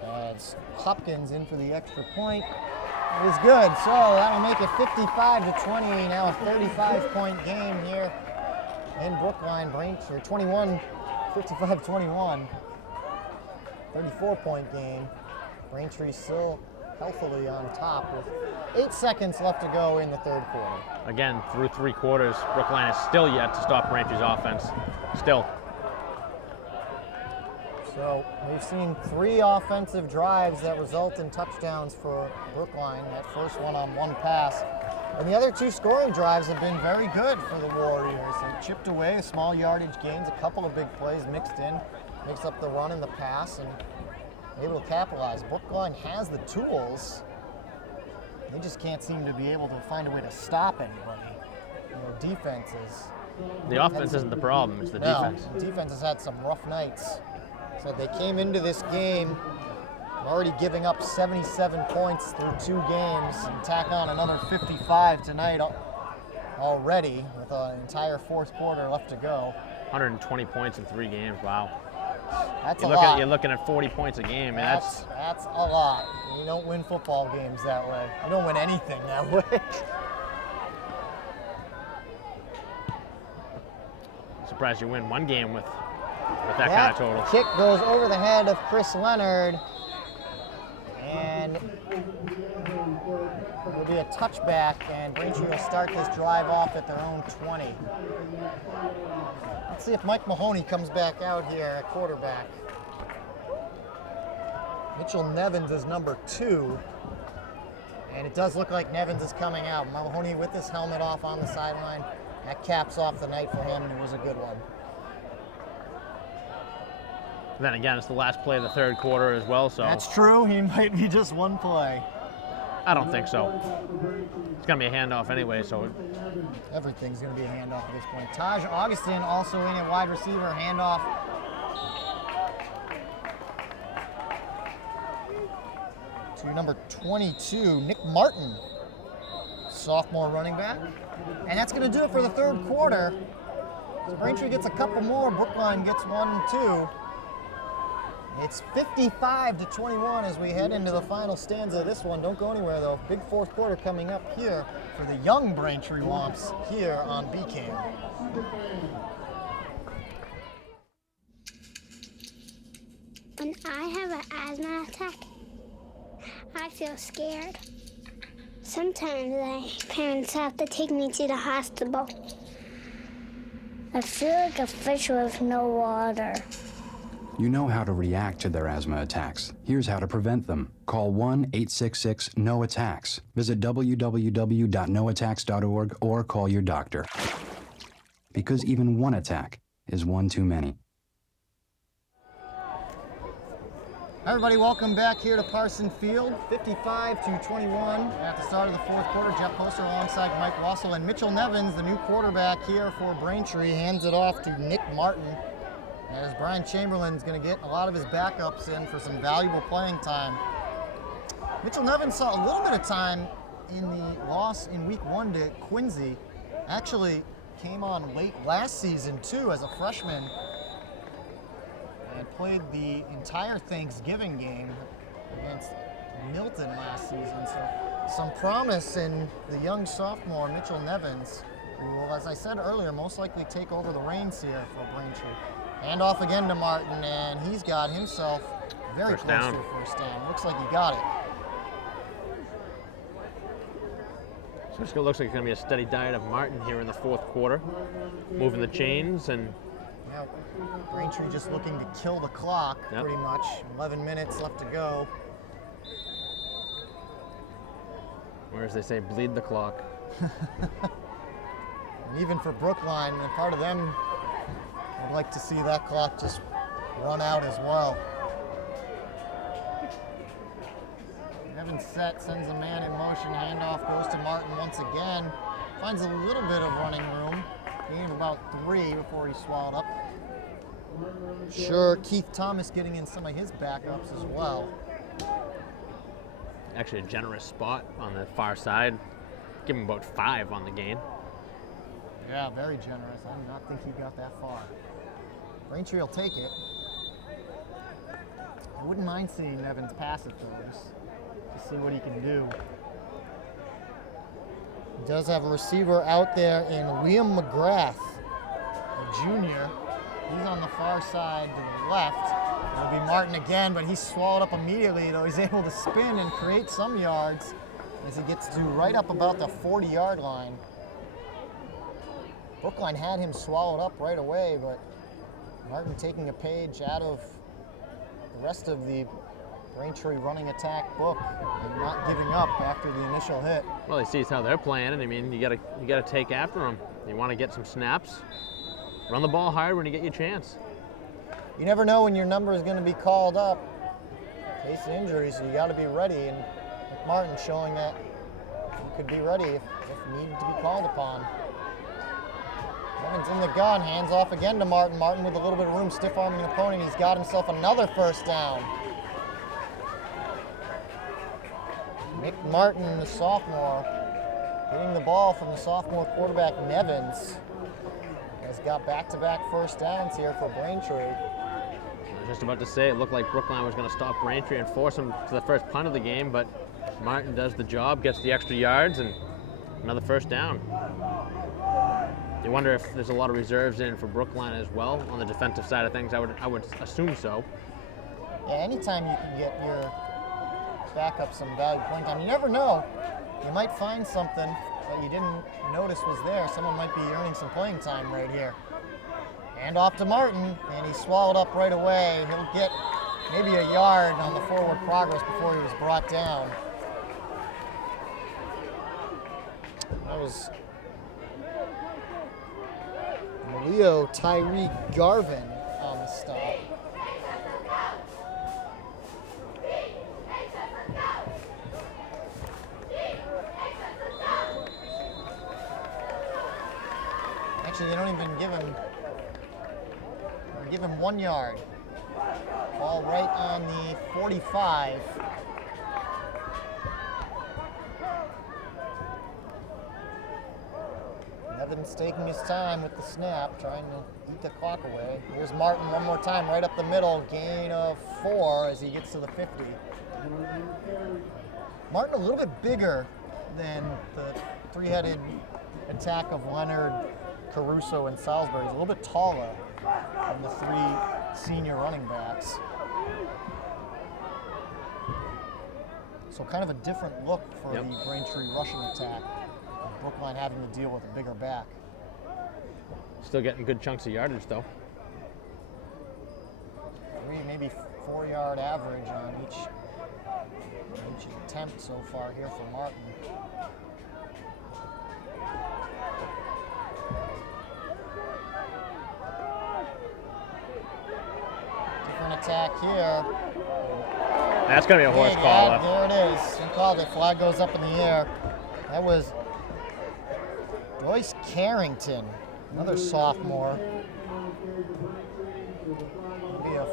As Hopkins in for the extra point. It was good, so that'll make it 55-20. Now a 35-point game here in Brookline. Braintree 21. 55-21, 34-point game. Braintree still healthily on top with 8 seconds left to go in the third quarter. Again, through 3 quarters, Brookline is still yet to stop Braintree's offense. Still. So we've seen 3 offensive drives that result in touchdowns for Brookline. That first one on 1 pass. And the other 2 scoring drives have been very good for the Warriors. They chipped away small yardage gains, a couple of big plays mixed in, mixed up the run and the pass, and able to capitalize. Brookline has the tools. They just can't seem to be able to find a way to stop anybody. Defenses. The offense isn't the problem, it's the defense. The defense has had some rough nights. So they came into this game already giving up 77 points through 2 games, and tack on another 55 tonight already with an entire fourth quarter left to go. 120 points in 3 games, wow. That's a lot. You're looking at 40 points a game, and that's a lot. You don't win football games that way. You don't win anything that way. Surprised you win 1 game with that kind of total. Kick goes over the head of Chris Leonard. And it'll be a touchback, and Braintree will start this drive off at their own 20. Let's see if Mike Mahoney comes back out here at quarterback. Mitchell Nevins is number 2, and it does look like Nevins is coming out. Mahoney with his helmet off on the sideline. That caps off the night for him, and it was a good one. Then again, it's the last play of the third quarter as well, so. That's true. He might be just 1 play. I don't think so. It's going to be a handoff anyway, so. Everything's going to be a handoff at this point. Taj Augustin also in at wide receiver, handoff. To number 22, Nick Martin, sophomore running back. And that's going to do it for the third quarter. Braintree gets a couple more. Brookline gets 1 and 2. It's 55-21 as we head into the final stanza of this one. Don't go anywhere though. Big fourth quarter coming up here for the young Braintree Womps here on BCAM. When I have an asthma attack, I feel scared. Sometimes my parents have to take me to the hospital. I feel like a fish with no water. You know how to react to their asthma attacks. Here's how to prevent them. Call 1-866-NO-ATTACKS. Visit www.noattacks.org or call your doctor. Because even one attack is one too many. Everybody, welcome back here to Parson Field. 55-21 at the start of the fourth quarter. Jeff Poster alongside Mike Wassel and Mitchell Nevins, the new quarterback here for Braintree, hands it off to Nick Martin. As Brian Chamberlain's going to get a lot of his backups in for some valuable playing time. Mitchell Nevins saw a little bit of time in the loss in week 1 to Quincy. Actually came on late last season too as a freshman and played the entire Thanksgiving game against Milton last season. So some promise in the young sophomore Mitchell Nevins, who will, as I said earlier, most likely take over the reins here for Braintree. Hand off again to Martin, and he's got himself very close to a first down. Looks like he got it. So it looks like it's going to be a steady diet of Martin here in the fourth quarter, moving the chains and. Yeah, Braintree just looking to kill the clock, pretty much. 11 minutes left to go. Or as they say, bleed the clock. And even for Brookline, and part of them would like to see that clock just run out as well. Evans set, sends a man in motion, handoff goes to Martin once again. Finds a little bit of running room. Gain of about 3 before he's swallowed up. Sure, Keith Thomas getting in some of his backups as well. Actually a generous spot on the far side. Give him about 5 on the gain. Yeah, very generous. I do not think he got that far. Braintree will take it. I wouldn't mind seeing Evans pass it though, just to see what he can do. He does have a receiver out there in Liam McGrath, a junior. He's on the far side to the left. It'll be Martin again, but he's swallowed up immediately, though he's able to spin and create some yards as he gets to right up about the 40-yard line. Brookline had him swallowed up right away, but Martin taking a page out of the rest of the Braintree running attack book and not giving up after the initial hit. Well, he sees how they're playing, and I mean, you gotta take after them. You want to get some snaps, run the ball hard when you get your chance. You never know when your number is going to be called up in case of injury, so you got to be ready. And Martin showing that he could be ready if needed to be called upon. Evans in the gun, hands off again to Martin. Martin with a little bit of room, stiff arming the opponent. He's got himself another first down. Nick Martin, the sophomore, getting the ball from the sophomore quarterback Nevins. Has got back-to-back first downs here for Braintree. I was just about to say, it looked like Brookline was going to stop Braintree and force him to the first punt of the game, but Martin does the job, gets the extra yards, and another first down. You wonder if there's a lot of reserves in for Brookline as well on the defensive side of things. I would assume so. Yeah, anytime you can get your backup some valuable playing time, you never know. You might find something that you didn't notice was there. Someone might be earning some playing time right here. Hand off to Martin, and he's swallowed up right away. He'll get maybe a yard on the forward progress before he was brought down. That was Leo Tyree Garvin on the stop. Actually, they don't even give him 1 yard. Ball right on the 45. Nevins taking his time with the snap, trying to eat the clock away. Here's Martin one more time, right up the middle, gain of 4 as he gets to the 50. Martin a little bit bigger than the three-headed attack of Leonard, Caruso, and Salisbury. He's a little bit taller than the 3 senior running backs. So kind of a different look for the Braintree rushing attack. Brookline having to deal with a bigger back. Still getting good chunks of yardage, though. 3, maybe 4-yard average on each attempt so far here for Martin. Different attack here. That's going to be a horse collar. There it is. He called it. Flag goes up in the air. That was Royce Carrington, another sophomore. Maybe a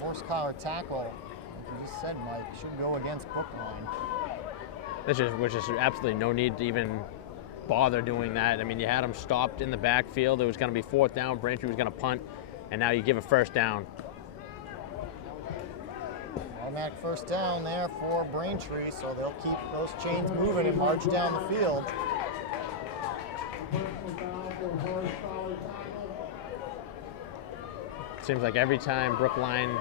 horse collar tackle, like you just said, Mike, should go against Brookline. Which is absolutely no need to even bother doing that. I mean, you had him stopped in the backfield. It was going to be 4th down. Braintree was going to punt, and now you give a 1st down. Automatic 1st down there for Braintree, so they'll keep those chains moving and march down the field. Seems like every time Brookline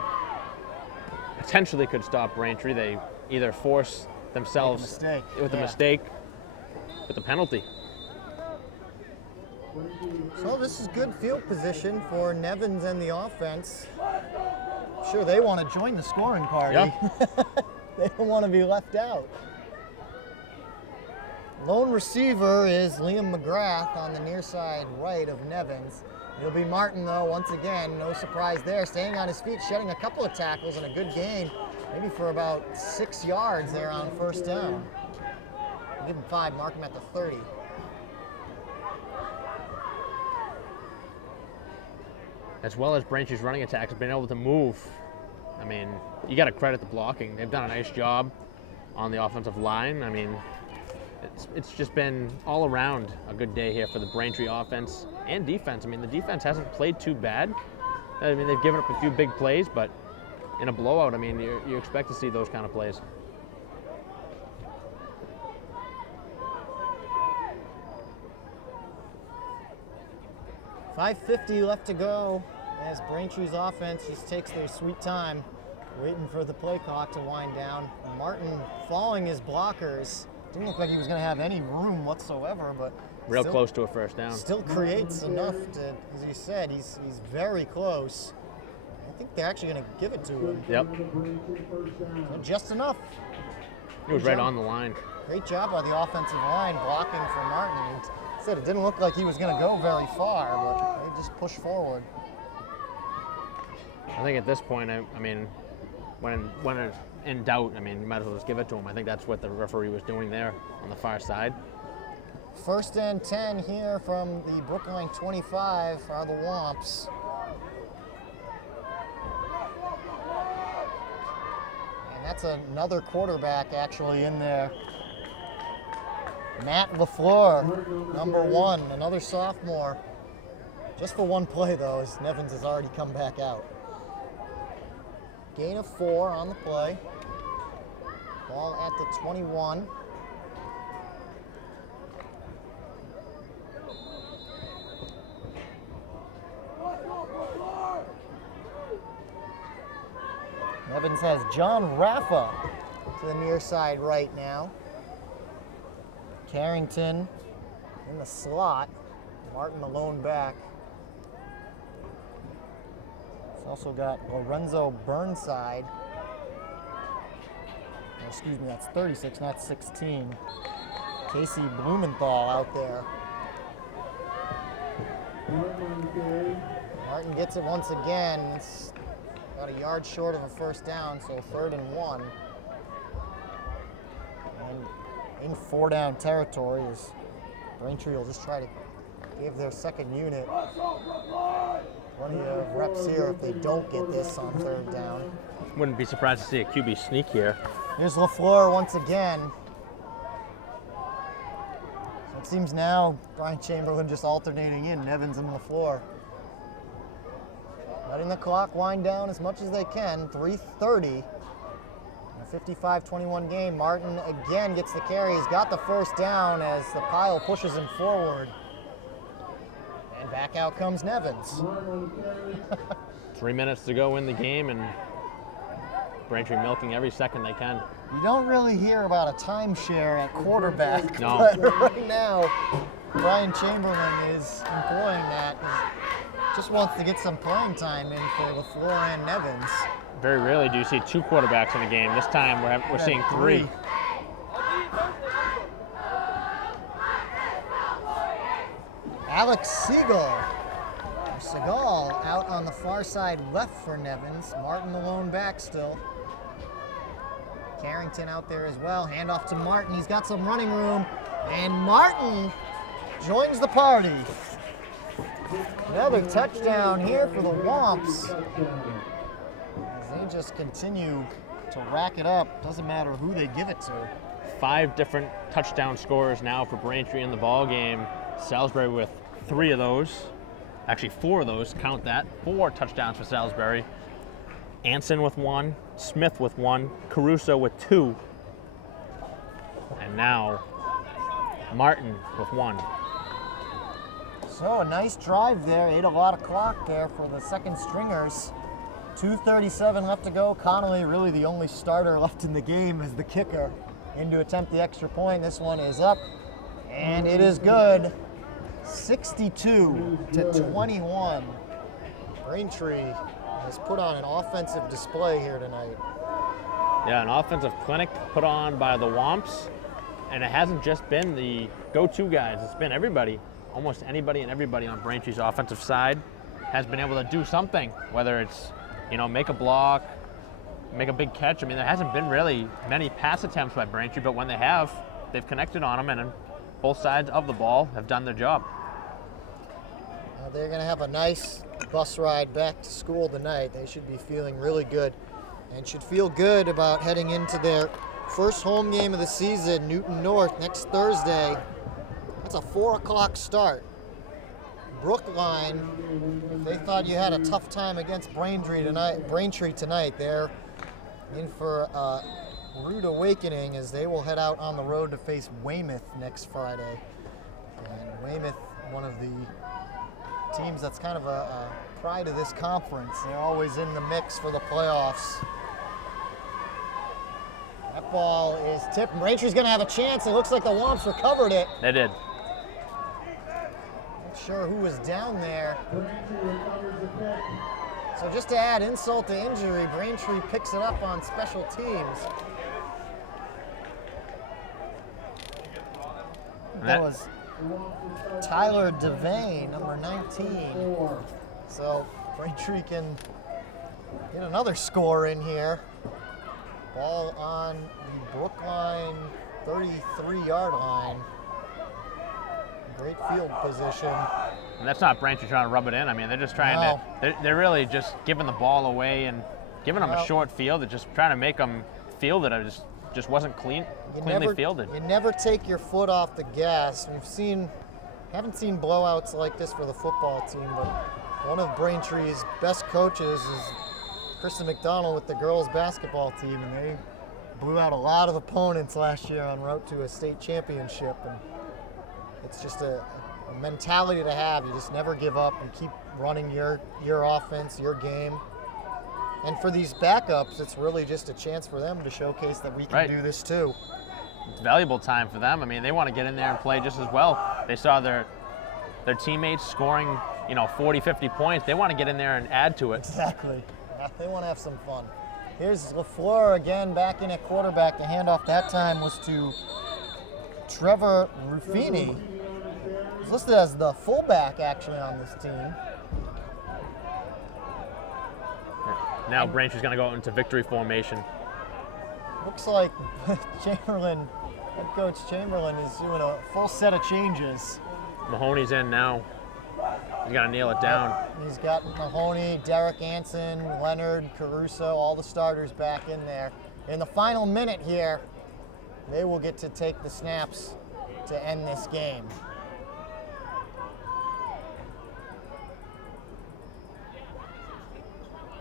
potentially could stop Braintree, they either force themselves with a mistake, with a penalty. So this is good field position for Nevins and the offense. Sure, they want to join the scoring party. Yep. They don't want to be left out. Lone receiver is Liam McGrath on the near side right of Nevins. It'll be Martin, though, once again. No surprise there. Staying on his feet, shedding a couple of tackles and a good gain, maybe for about 6 yards there on 1st down. Give him 5, mark him at the 30. As well as Braintree's running attack has been able to move. I mean, you got to credit the blocking. They've done a nice job on the offensive line. I mean, it's just been all around a good day here for the Braintree offense and defense. I mean, the defense hasn't played too bad. I mean, they've given up a few big plays, but in a blowout, I mean, you expect to see those kind of plays. .550 left to go as Braintree's offense just takes their sweet time waiting for the play clock to wind down. Martin following his blockers. Didn't look like he was going to have any room whatsoever, but real close to a 1st down. Still creates enough to, as you said, he's very close. I think they're actually going to give it to him. Yep. But just enough. He was right on the line. Great job by the offensive line blocking for Martin. Said it didn't look like he was going to go very far, but they just pushed forward. I think at this point, I mean, when in doubt, I mean, you might as well just give it to him. I think that's what the referee was doing there on the far side. 1st and 10 here from the Brookline 25 are the Womps. And that's another quarterback actually in there. Matt LaFleur, number 1, another sophomore. Just for one play though, as Nevins has already come back out. Gain of 4 on the play. Ball at the 21. Nevins has John Raffa to the near side right now. Carrington in the slot. Martin the lone back. It's also got Lorenzo Burnside. Oh, excuse me, that's 36, not 16. Casey Blumenthal out there. Martin gets it once again. It's about a yard short of a 1st down, so 3rd and 1. And in 4-down territory as Braintree will just try to give their 2nd unit plenty of reps here if they don't get this on 3rd down. Wouldn't be surprised to see a QB sneak here. Here's LaFleur once again. So It seems now Brian Chamberlain just alternating in, Nevins and LaFleur. Letting the clock wind down as much as they can, 3:30. A 55-21 game. Martin again gets the carry. He's got the first down as the pile pushes him forward. And back out comes Nevins. 3 minutes to go in the game, and Braintree milking every second they can. You don't really hear about a timeshare at quarterback, No. but right now, Brian Chamberlain is employing that. He just wants to get some playing time in for LaFleur and Nevins. Very rarely do you see 2 quarterbacks in a game. This time we're seeing 3. Alex Seagal out on the far side left for Nevins. Martin the lone back still. Carrington out there as well. Handoff to Martin. He's got some running room. And Martin joins the party. Another touchdown here for the Womps. As they just continue to rack it up. Doesn't matter who they give it to. 5 different touchdown scorers now for Braintree in the ball game. Salisbury with 3 of those. Actually 4 of those, count that. 4 touchdowns for Salisbury. Anson with 1, Smith with 1, Caruso with 2, and now Martin with 1. So a nice drive there, ate a lot of clock there for the second stringers. 2:37 left to go. Connolly really the only starter left in the game as the kicker in to attempt the extra point. This one is up, and it is good. 62-21. Braintree has put on an offensive display here tonight. Yeah, an offensive clinic put on by the Womps, and it hasn't just been the go-to guys. It's been everybody, almost anybody and everybody on Braintree's offensive side has been able to do something, whether it's, make a block, make a big catch. I mean, there hasn't been really many pass attempts by Braintree, but when they have, they've connected on them, and both sides of the ball have done their job. They're going to have a nice bus ride back to school tonight. They should be feeling really good and should feel good about heading into their first home game of the season, Newton North, next Thursday. That's a 4 o'clock start. Brookline, if they thought you had a tough time against Braintree tonight, they're in for a rude awakening as they will head out on the road to face Weymouth next Friday. And Weymouth, one of the teams that's kind of a pride of this conference. They're always in the mix for the playoffs. That ball is tipped. Braintree's going to have a chance. It looks like the Womps recovered it. They did. Not sure who was down there. So just to add insult to injury, Braintree picks it up on special teams. That was Tyler Devane, number 19. So Braintree can get another score in here. Ball on the Brookline 33-yard line. Great field position. And that's not Braintree trying to rub it in. I mean, they're just trying to, they're really just giving the ball away and giving them a short field. They're just trying to make them feel that it just wasn't cleanly fielded. You never take your foot off the gas. Haven't seen blowouts like this for the football team, but one of Braintree's best coaches is Kristen McDonald with the girls basketball team, and they blew out a lot of opponents last year en route to a state championship. And it's just a mentality to have. You just never give up. You keep running your offense, your game. And for these backups, it's really just a chance for them to showcase that we can do this too. It's valuable time for them. I mean, they want to get in there and play just as well. They saw their teammates scoring, 40, 50 points. They want to get in there and add to it. Exactly. They want to have some fun. Here's LaFleur again back in at quarterback. The handoff that time was to Trevor Ruffini. He's listed as the fullback actually on this team. Now Braintree's going to go into victory formation. Looks like head coach Chamberlain is doing a full set of changes. Mahoney's in now. He's got to nail it down. He's got Mahoney, Derek Anson, Leonard, Caruso, all the starters back in there. In the final minute here, they will get to take the snaps to end this game.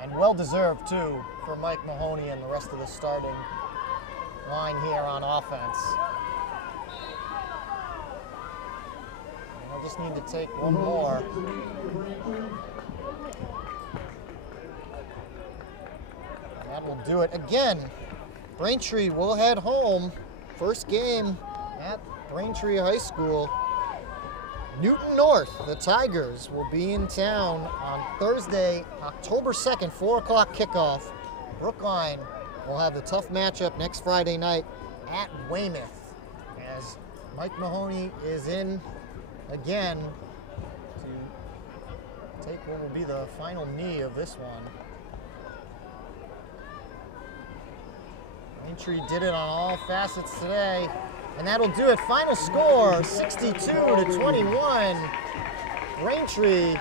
And well-deserved, too, for Mike Mahoney and the rest of the starting line here on offense. And they'll just need to take one more. And that will do it. Again, Braintree will head home. First game at Braintree High School. Newton North, the Tigers, will be in town on Thursday, October 2nd, 4 o'clock kickoff. Brookline will have the tough matchup next Friday night at Weymouth, as Mike Mahoney is in again to take what will be the final knee of this one. Braintree did it on all facets today. And that'll do it. Final score, 62-21. Braintree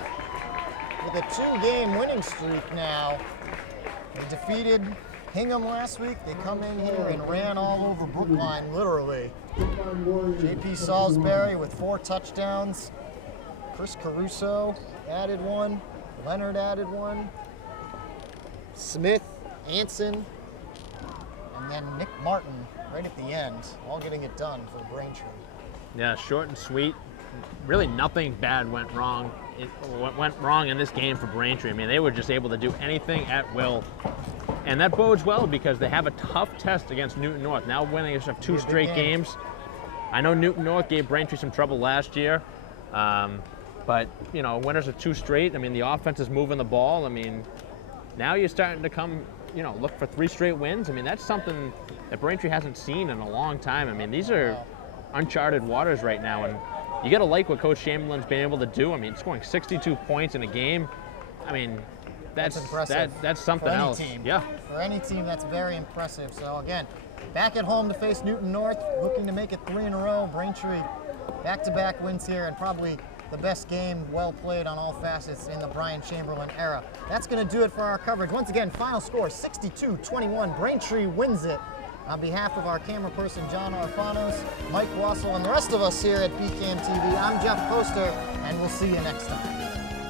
with a 2-game winning streak now. They defeated Hingham last week. They come in here and ran all over Brookline, literally. J.P. Salisbury with 4 touchdowns. Chris Caruso added 1. Leonard added 1. Smith, Anson, and then Nick Martin right at the end, all getting it done for Braintree. Yeah, short and sweet. Really nothing bad went wrong. Went wrong in this game for Braintree. I mean, they were just able to do anything at will. And that bodes well because they have a tough test against Newton North. Now winning 2 straight games. I know Newton North gave Braintree some trouble last year. But, you know, winners of 2 straight. I mean, the offense is moving the ball. I mean, now you're starting to come, you know, look for 3 straight wins. I mean, that's something that Braintree hasn't seen in a long time. I mean, these are uncharted waters right now, and you got to like what Coach Chamberlain's been able to do. I mean, scoring 62 points in a game. I mean, that's impressive. That's something for any else. Team. Yeah. For any team, that's very impressive. So again, back at home to face Newton North, looking to make it 3 in a row. Braintree, back-to-back wins here, and probably the best game well played on all facets in the Brian Chamberlain era. That's going to do it for our coverage. Once again, final score 62-21. Braintree wins it. On behalf of our camera person, John Arfanos, Mike Wassel, and the rest of us here at BCAM TV, I'm Jeff Poster, and we'll see you next time.